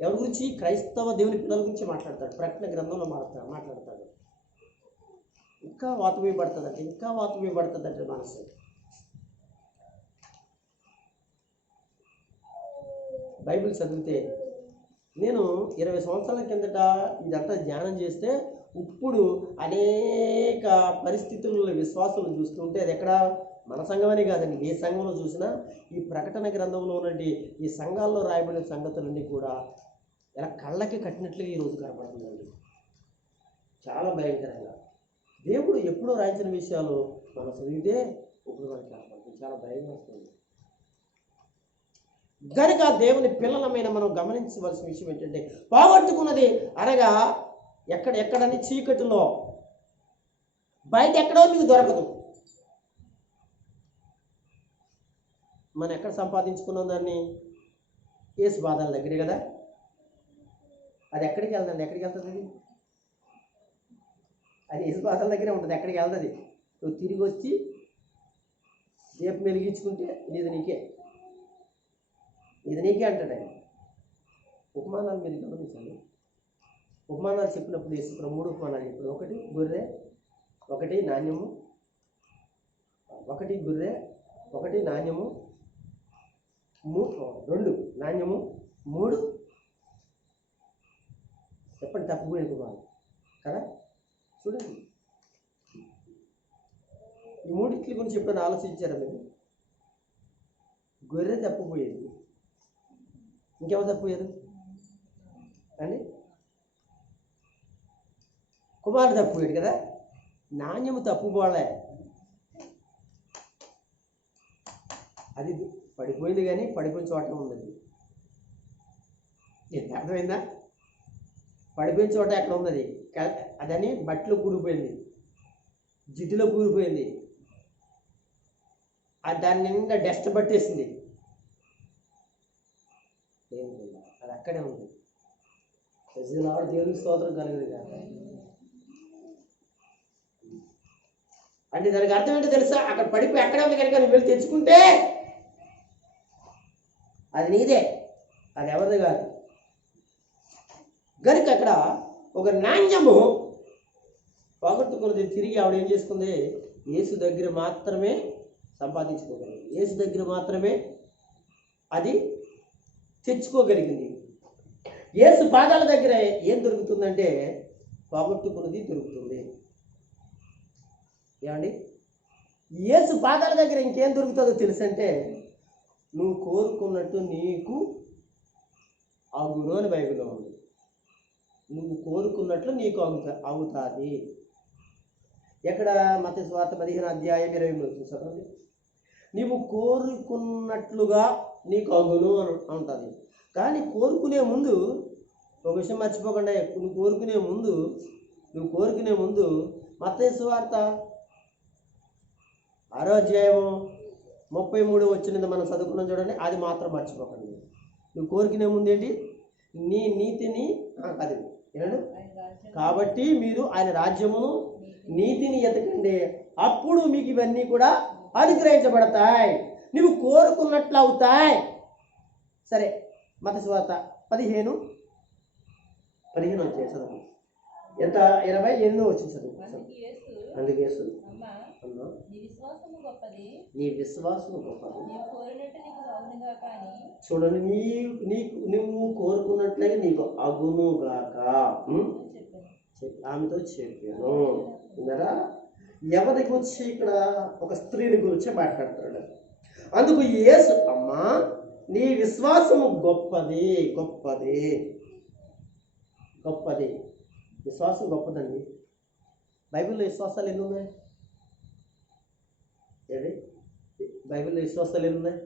ఎవరి గురించి? క్రైస్తవ దేవుని పిల్లల గురించి మాట్లాడతాడు. ప్రకటన గ్రంథంలో మాట్లాడతాడు. ఇంకా వాత వేయబడుతుందంటే మనసు. బైబిల్ చదివితే నేను 20 సంవత్సరాల కిందట ఇదంతా ధ్యానం చేస్తే ఇప్పుడు అనేక పరిస్థితుల్లో విశ్వాసులు చూస్తుంటే అది ఎక్కడ మన సంఘమనే కాదండి, ఏ సంఘంలో చూసినా ఈ ప్రకటన గ్రంథంలో నుండి ఈ సంఘాల్లో రాయబడిన సంగతులన్నీ కూడా ఇలా కళ్ళకి కట్టినట్లుగా ఈరోజు కనపడుతుందండి. చాలా భయంకరంగా దేవుడు ఎప్పుడో రాయించిన విషయాలు మనం చదివితే ఇప్పుడు మనకి కనపడుతుంది. చాలా భయం వస్తుంది. గనుక దేవుని పిల్లలమైన మనం గమనించవలసిన విషయం ఏంటంటే పోగొట్టుకున్నది అనగా ఎక్కడని చీకటిలో బయట ఎక్కడో మీకు దొరకదు. మనం ఎక్కడ సంపాదించుకున్నాం దాన్ని? యేసు బాధల దగ్గరే కదా. అది ఎక్కడికి వెళ్తుంది? అది యేసు బాధల దగ్గరే ఉంటుంది. ఎక్కడికి వెళ్తుంది? నువ్వు తిరిగి వచ్చి దీపం వెలిగించుకుంటే ఇది నీకే అంటాడు ఆయన. ఉపమానాలు మీరు గమనించండి. ఉపమానాలు చెప్పినప్పుడు యేసు 3 ఉపమానాలు చెప్పాడు. 1 గొర్రె, 1 నాణ్యము, 1 గొర్రె, 1 నాణ్యము, 2 నాణ్యము, 3 చెప్పండి తప్పిపోయిన ఉపమానం కదా. చూడండి, ఈ 3 గురించి ఎప్పుడైనా ఆలోచించారా మీరు? గొర్రె తప్పిపోయేది, ఇంకెవరు తప్పిపోయారు అండి? కుమారుడు తప్పిపోయాడు కదా. నాణ్యము తప్పుపోలే, అది పడిపోయింది, కానీ పడిపోయిన చోట ఉన్నది. అర్థమైందా? పడిపోయిన చోట ఎక్కడ ఉన్నది? అదని బట్టలో కూలిపోయింది, జిడ్డులో కూలిపోయింది. దాని నిండా డస్ట్ పట్టేసింది. అది అక్కడే ఉంది. దేవునికి స్తోత్రం కలుగుతుంది కాదు. అంటే దానికి అర్థం ఏంటో తెలుసా? అక్కడ పడిపోయి అక్కడే ఉంది కనుక నువ్వు వెళ్ళి తెచ్చుకుంటే అది నీదే, అది ఎవరిది కాదు. కనుక అక్కడ ఒక నాణ్యము పోగొట్టుకున్నది తిరిగి ఆవిడ ఏం చేసుకుంది? యేసు దగ్గర మాత్రమే సంపాదించుకోగలిగింది, యేసు దగ్గర మాత్రమే అది తెచ్చుకోగలిగింది. యేసు పాదాల దగ్గర ఏం దొరుకుతుందంటే పోగొట్టుకున్నది దొరుకుతుంది. ఏమండి? యేసు పాదాల దగ్గర ఇంకేం దొరుకుతుందో తెలుసంటే నువ్వు కోరుకున్నట్టు నీకు అగును అని బైబిల్లో ఉంది. నువ్వు కోరుకున్నట్లు నీకు అవుతుంది. ఎక్కడ? మత్తయి సువార్త 15:20 చూసారు. నీవు కోరుకున్నట్లుగా నీకు అగును అని ఉంటుంది. కానీ కోరుకునే ముందు ఒక విషయం మర్చిపోకుండా, నువ్వు కోరుకునే ముందు మత్తయి సువార్త 6:33 మనం చదువుకున్నాం చూడండి, అది మాత్రం మర్చిపోకండి. నువ్వు కోరుకునే ముందు ఏంటి? నీ నీతిని అది ఏనండి. కాబట్టి మీరు ఆయన రాజ్యమును నీతిని ఎతకండి, అప్పుడు మీకు ఇవన్నీ కూడా అనుగ్రహించబడతాయి, నువ్వు కోరుకున్నట్లు అవుతాయి. సరే, మత్తయి సువార్త 15 వచ్చే చదువు. ఎంత? 28 వచ్చింది చదువు. అందుకే యేసు నీ విశ్వాసము గొప్పది. చూడండి, నువ్వు కోరుకున్నట్లుగా నీకు అగునుగాక ఆమెతో చెప్పాను. విన్నారా? ఎవరి గురించి? ఇక్కడ ఒక స్త్రీని గురించి మాట్లాడుతున్నాడు. అందుకు యేసు, అమ్మా నీ విశ్వాసము గొప్పది. విశ్వాసం గొప్పదండి. బైబిల్లో విశ్వాసాలు ఎన్ని ఉన్నాయి? ఏది? బైబిల్లో విశ్వాసాలు ఎన్ని ఉన్నాయి?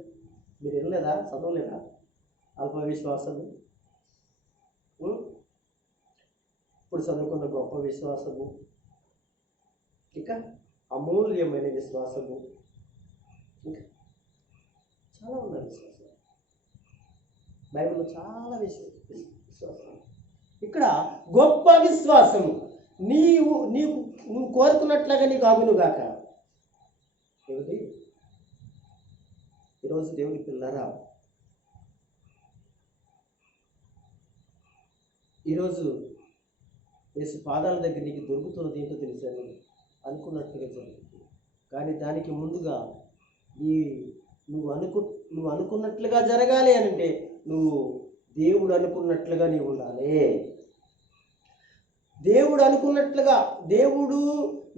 మీరు వినలేదా? చదవలేదా? అల్ప విశ్వాసము, ఇప్పుడు చదువుకున్న గొప్ప విశ్వాసము, ఇక అమూల్యమైన విశ్వాసము, ఇంకా చాలా ఉన్నాయి విశ్వాసాలు. బైబిల్లో చాలా విశ్వాసాలు. ఇక్కడ గొప్ప విశ్వాసము, నువ్వు కోరుకున్నట్లుగా నీకు అగును గాక. ఏమిటి? ఈరోజు దేవుని పిల్లరా, ఈరోజు యేసు పాదాల దగ్గర నీకు దొరుకుతున్నది ఏంటో తెలిసాను అనుకున్నట్లుగా జరుగుతుంది. కానీ దానికి ముందుగా నువ్వు అనుకున్నట్లుగా జరగాలి అని అంటే నువ్వు దేవుడు అనుకున్నట్లుగా నీవు ఉండాలి. దేవుడు అనుకున్నట్లుగా, దేవుడు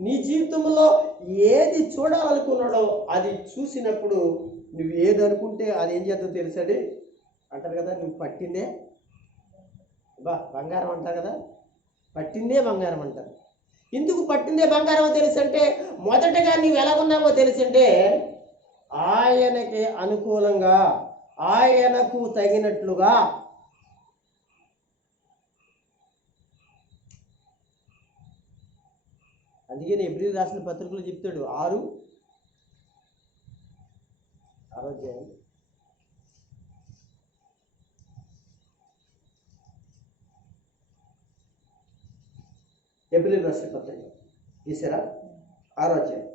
నీ జీవితంలో ఏది చూడాలనుకున్నాడో అది చూసినప్పుడు నువ్వు ఏది అనుకుంటే అది ఏం చేద్దాం తెలుసండి? అంటారు కదా, నువ్వు పట్టిందే బంగారం అంటారు కదా, పట్టిందే బంగారం అంటారు. ఎందుకు పట్టిందే బంగారం తెలుసంటే, మొదటగా నీవు ఎలా ఉన్నావో తెలుసంటే ఆయనకి అనుకూలంగా, ఆయనకు తగినట్లుగా. అందుకే ఎబ్రిల్ రాసిన పత్రికలు చెప్తాడు 6 అధ్యాయం ఎబ్రిల్ రాసిన పత్రిక తీసారా? 6 అధ్యాయం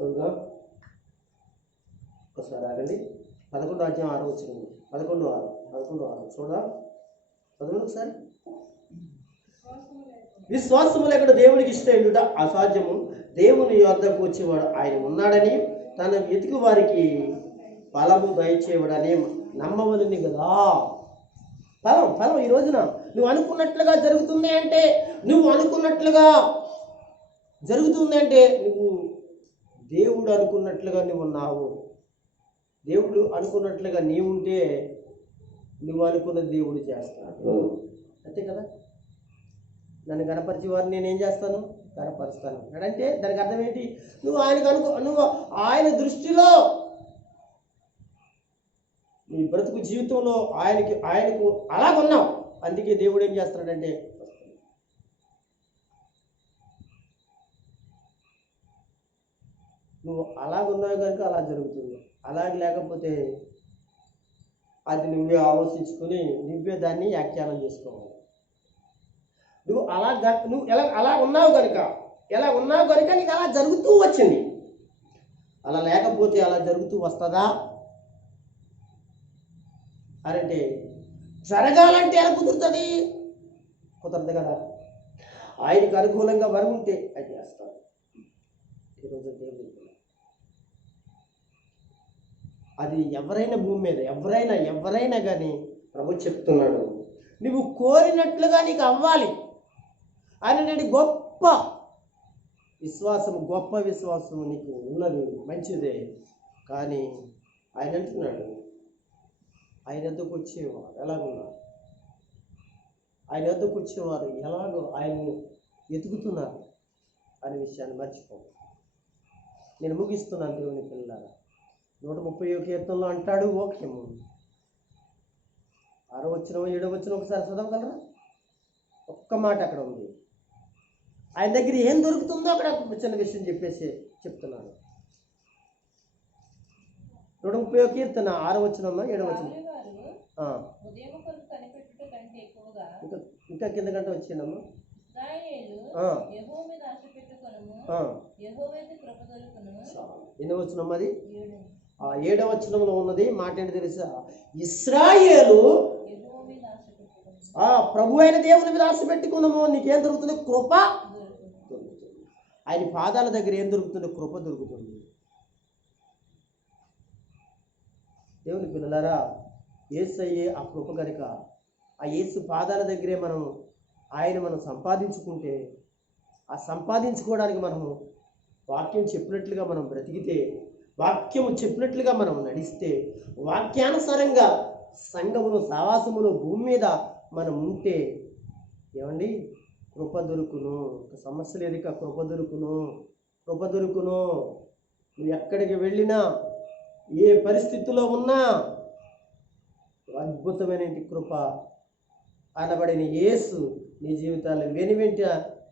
చూద్దాం ఒకసారి. ఆగండి. 11వ అధ్యాయం 6 వచ్చింది. 11:6 చూద్దాం. చదవండి ఒకసారి. విశ్వాసము లేకుండా దేవునికి ఇష్టం అసాధ్యము, దేవుని యొద్దకు వచ్చేవాడు ఆయన ఉన్నాడని తన వెతికి వారికి ఫలము దయచేవాడని నమ్మవలని కదా. ఫలం ఈ రోజున నువ్వు అనుకున్నట్లుగా జరుగుతుంది అంటే, నువ్వు దేవుడు అనుకున్నట్లుగా నువ్వు ఉన్నావు. దేవుడు అనుకున్నట్లుగా నీవుంటే నువ్వు అనుకున్న దేవుడు చేస్తాడు. అంతే కదా. నన్ను గణపరిచే వారిని నేనేం చేస్తాను? గణపరుస్తాను అంటే దానికి అర్థం ఏంటి? నువ్వు నువ్వు ఆయన దృష్టిలో నీ బ్రతుకు జీవితంలో ఆయనకు అలాగున్నావు. అందుకే దేవుడు ఏం చేస్తున్నాడంటే నువ్వు అలాగున్నావు కనుక అలా జరుగుతుంది. అలాగే లేకపోతే అది నువ్వే ఆలోచించుకుని నువ్వే దాన్ని వ్యాఖ్యానం చేసుకోవాలి. నువ్వు అలా ఉన్నావు కనుక నీకు అలా జరుగుతూ వచ్చింది. అలా లేకపోతే అలా జరుగుతూ వస్తుందా అంటే జరగాలంటే ఎలా కుదురుతుంది? కుదరదు కదా. ఆయనకు అనుకూలంగా వరం ఉంటే అది చేస్తాడు. ఈరోజు దేవుడు అది ఎవరైనా భూమి మీద ఎవరైనా కానీ ప్రభు చెప్తున్నాడు, నువ్వు కోరినట్లుగా నీకు అవ్వాలి అని గొప్ప విశ్వాసం నీకు ఉన్నది, మంచిదే. కానీ ఆయన అంటున్నాడు, ఆయన వద్దకు వచ్చేవారు ఎలాగున్నారు, ఆయన వద్దకు వచ్చేవారు ఎలాగో ఆయన్ని వెతుకుతున్నారు అనే విషయాన్ని మర్చిపో. నేను ముగిస్తున్నాను దేవుని పిల్లలారా. 130వ కీర్తనలో అంటాడు వాక్యము 6వ వచనం 7వ వచనం ఒకసారి చదవగలరా? ఒక్క మాట అక్కడ ఉంది. ఆయన దగ్గర ఏం దొరుకుతుందో అక్కడ చిన్న విషయం చెప్తున్నాను. 130వ కీర్తన 6వ వచనం 7వ వచనం ఇంకా కింద గంట వచ్చిందమ్మా. ఎన్నో వచనం అది? 7వ వచనంలో ఉన్నది మాట ఏంటి తెలుసా? ఇశ్రాయేలు ప్రభు అయిన దేవుని మీద ఆశ పెట్టుకున్నాము. నీకేం దొరుకుతుంది? కృప దొరుకుతుంది. ఆయన పాదాల దగ్గర ఏం దొరుకుతుంది? కృప దొరుకుతుంది. దేవుని పిల్లలారా, యేసయ్యే ఆ కృప కనుక ఆ యేసు పాదాల దగ్గరే మనం సంపాదించుకుంటే, ఆ సంపాదించుకోవడానికి మనము వాక్యం చెప్పినట్లుగా మనం బ్రతికితే, వాక్యము చెప్పినట్లుగా మనం నడిస్తే, వాక్యానుసారంగా సంఘమును సావాసమును భూమి మీద మనం ఉంటే ఏమండి కృప దొరుకును. సమస్య లేదు, ఇక కృప దొరుకును. నువ్వు ఎక్కడికి వెళ్ళినా, ఏ పరిస్థితిలో ఉన్నా అద్భుతమైన కృప అనబడిన యేసు నీ జీవితాల్లో వెనువెంట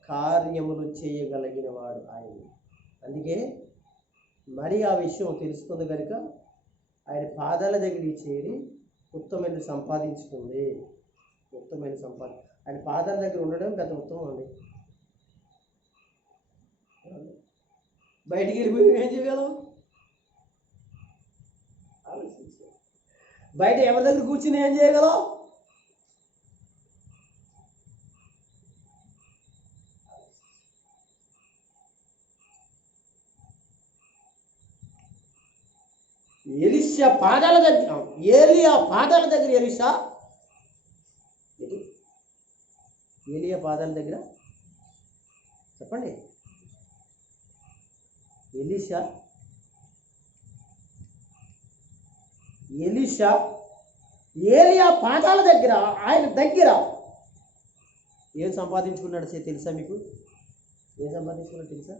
కార్యములు చేయగలిగిన వాడు ఆయన. అందుకే మరి ఆ విషయం తెలుసుకుంది కనుక ఆయన పాదాల దగ్గరికి చేరి ఉత్తమైన సంపాదించుకుంది. ఆయన పాదాల దగ్గర ఉండడం పెద్ద ఉత్తమం అండి. బయటికి వెళ్ళిపోయి ఏం చేయగలం? ఆలోచించు. బయట ఎవరి దగ్గర కూర్చుని ఏం చేయగలం? ఎలీషా పాదాల దగ్గర, ఏలియా పాదాల దగ్గర ఏలియా పాదాల దగ్గర చెప్పండి. ఎలీషా ఏలియా పాదాల దగ్గర, ఆయన దగ్గర ఏం సంపాదించుకున్నాడు తెలుసా మీకు? ఏం సంపాదించుకున్నాడు తెలుసా?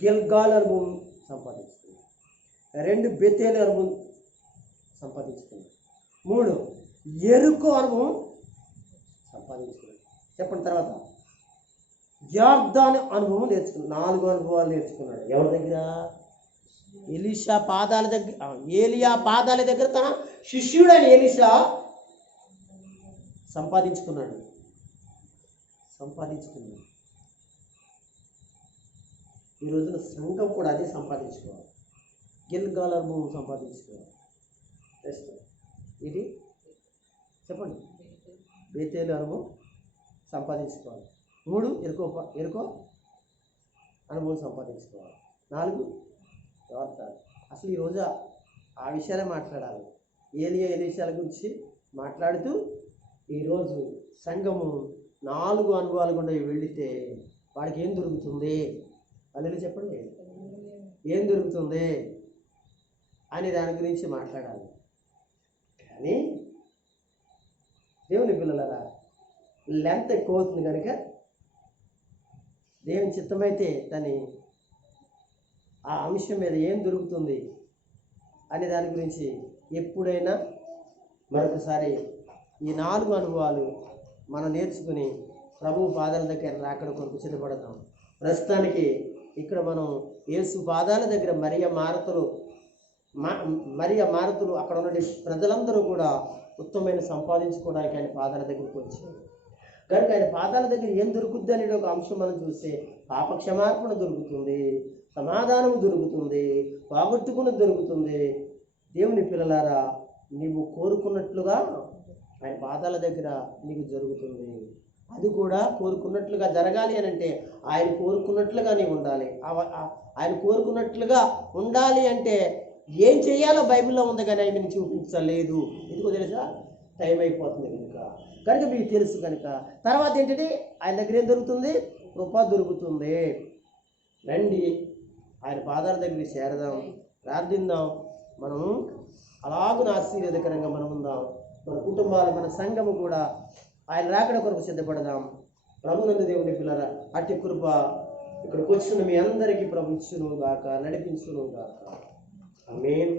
గిల్గాల్ అనుభవం సంపాదించుకున్నాడు. 2 బెతేలు అనుభవం సంపాదించుకున్నాడు. 3 ఎరుకో అనుభవం సంపాదించుకున్నాడు. చెప్పండి. తర్వాత యొర్దాను అనుభవం నేర్చుకున్నాడు. 4 అనుభవాలు నేర్చుకున్నాడు. ఎవరి దగ్గర? ఎలీషా పాదాల దగ్గర. ఏలియా పాదాల దగ్గర తన శిష్యుడని ఎలీషా సంపాదించుకున్నాడు. ఈ రోజున సంఘం కూడా అదే సంపాదించుకోవాలి. గిల్గాల్ అనుభవం సంపాదించుకోవాలి. నెక్స్ట్ ఇది చెప్పండి. బేతేలు అనుభవం సంపాదించుకోవాలి. 3 ఎరుకో అనుభవం సంపాదించుకోవాలి. 4 వార్తలు. అసలు ఈరోజు ఆ విషయాలే మాట్లాడాలి. ఎలీషాల గురించి మాట్లాడుతూ ఈరోజు సంఘము 4 అనుభవాలు గుండా వెళితే వాడికి ఏం దొరుకుతుంది? అల్లెలు చెప్పండి. ఏం దొరుకుతుంది అని దాని గురించి మాట్లాడాలి. కానీ దేవుని పిల్లలరా, లెంత్ ఎక్కువ అవుతుంది కనుక దేవుని చిత్తమైతే దాన్ని ఆ అంశం మీద ఏం దొరుకుతుంది అనే దాని గురించి ఎప్పుడైనా మరొకసారి ఈ 4 అనుభవాలు మనం నేర్చుకుని ప్రభువు పాదాల దగ్గర రాకడ కొరకు సిద్ధపడతాం. ప్రస్తుతానికి ఇక్కడ మనం యేసు పాదాల దగ్గర మరియ మారతులు అక్కడ ఉన్న ప్రజలందరూ కూడా ఉత్తమమైన సంపాదించుకోవడానికి ఆయన పాదాల దగ్గరికి వచ్చారు. కనుక ఆయన పాదాల దగ్గర ఏం దొరుకుద్ది అనే ఒక అంశం మనం చూస్తే పాప క్షమాపణ దొరుకుతుంది, సమాధానం దొరుకుతుంది, పోగొట్టుకుని దొరుకుతుంది. దేవుని పిల్లలారా, నీవు కోరుకున్నట్లుగా ఆయన పాదాల దగ్గర నీకు జరుగుతుంది. అది కూడా కోరుకున్నట్లుగా జరగాలి అని అంటే ఆయన కోరుకున్నట్లుగా నీవు ఉండాలి. ఆయన కోరుకున్నట్లుగా ఉండాలి అంటే ఏం చేయాలో బైబిల్లో ఉంది కానీ ఆయన చూపించలేదు. ఎందుకో తెలుసా? టైం అయిపోతుంది కనుక మీకు తెలుసు కనుక. తర్వాత ఏంటంటే ఆయన దగ్గర ఏం దొరుకుతుంది? కృప దొరుకుతుంది. రండి ఆయన పాదాల దగ్గరికి చేరదాం, ప్రార్థిద్దాం. మనం అలాగున ఆశీర్వాదకరంగా మనం ఉందాం. మన కుటుంబాలు, మన సంఘము కూడా ఆయన రాకడ కొరకు సిద్ధపడదాం. ప్రభునందు దేవుని పిల్లరా, అట్టి కృప ఇక్కడికి వచ్చిన మీ అందరికీ ప్రభు ఇచ్చును గాక, నడిపించును గాక. ఆమేన్.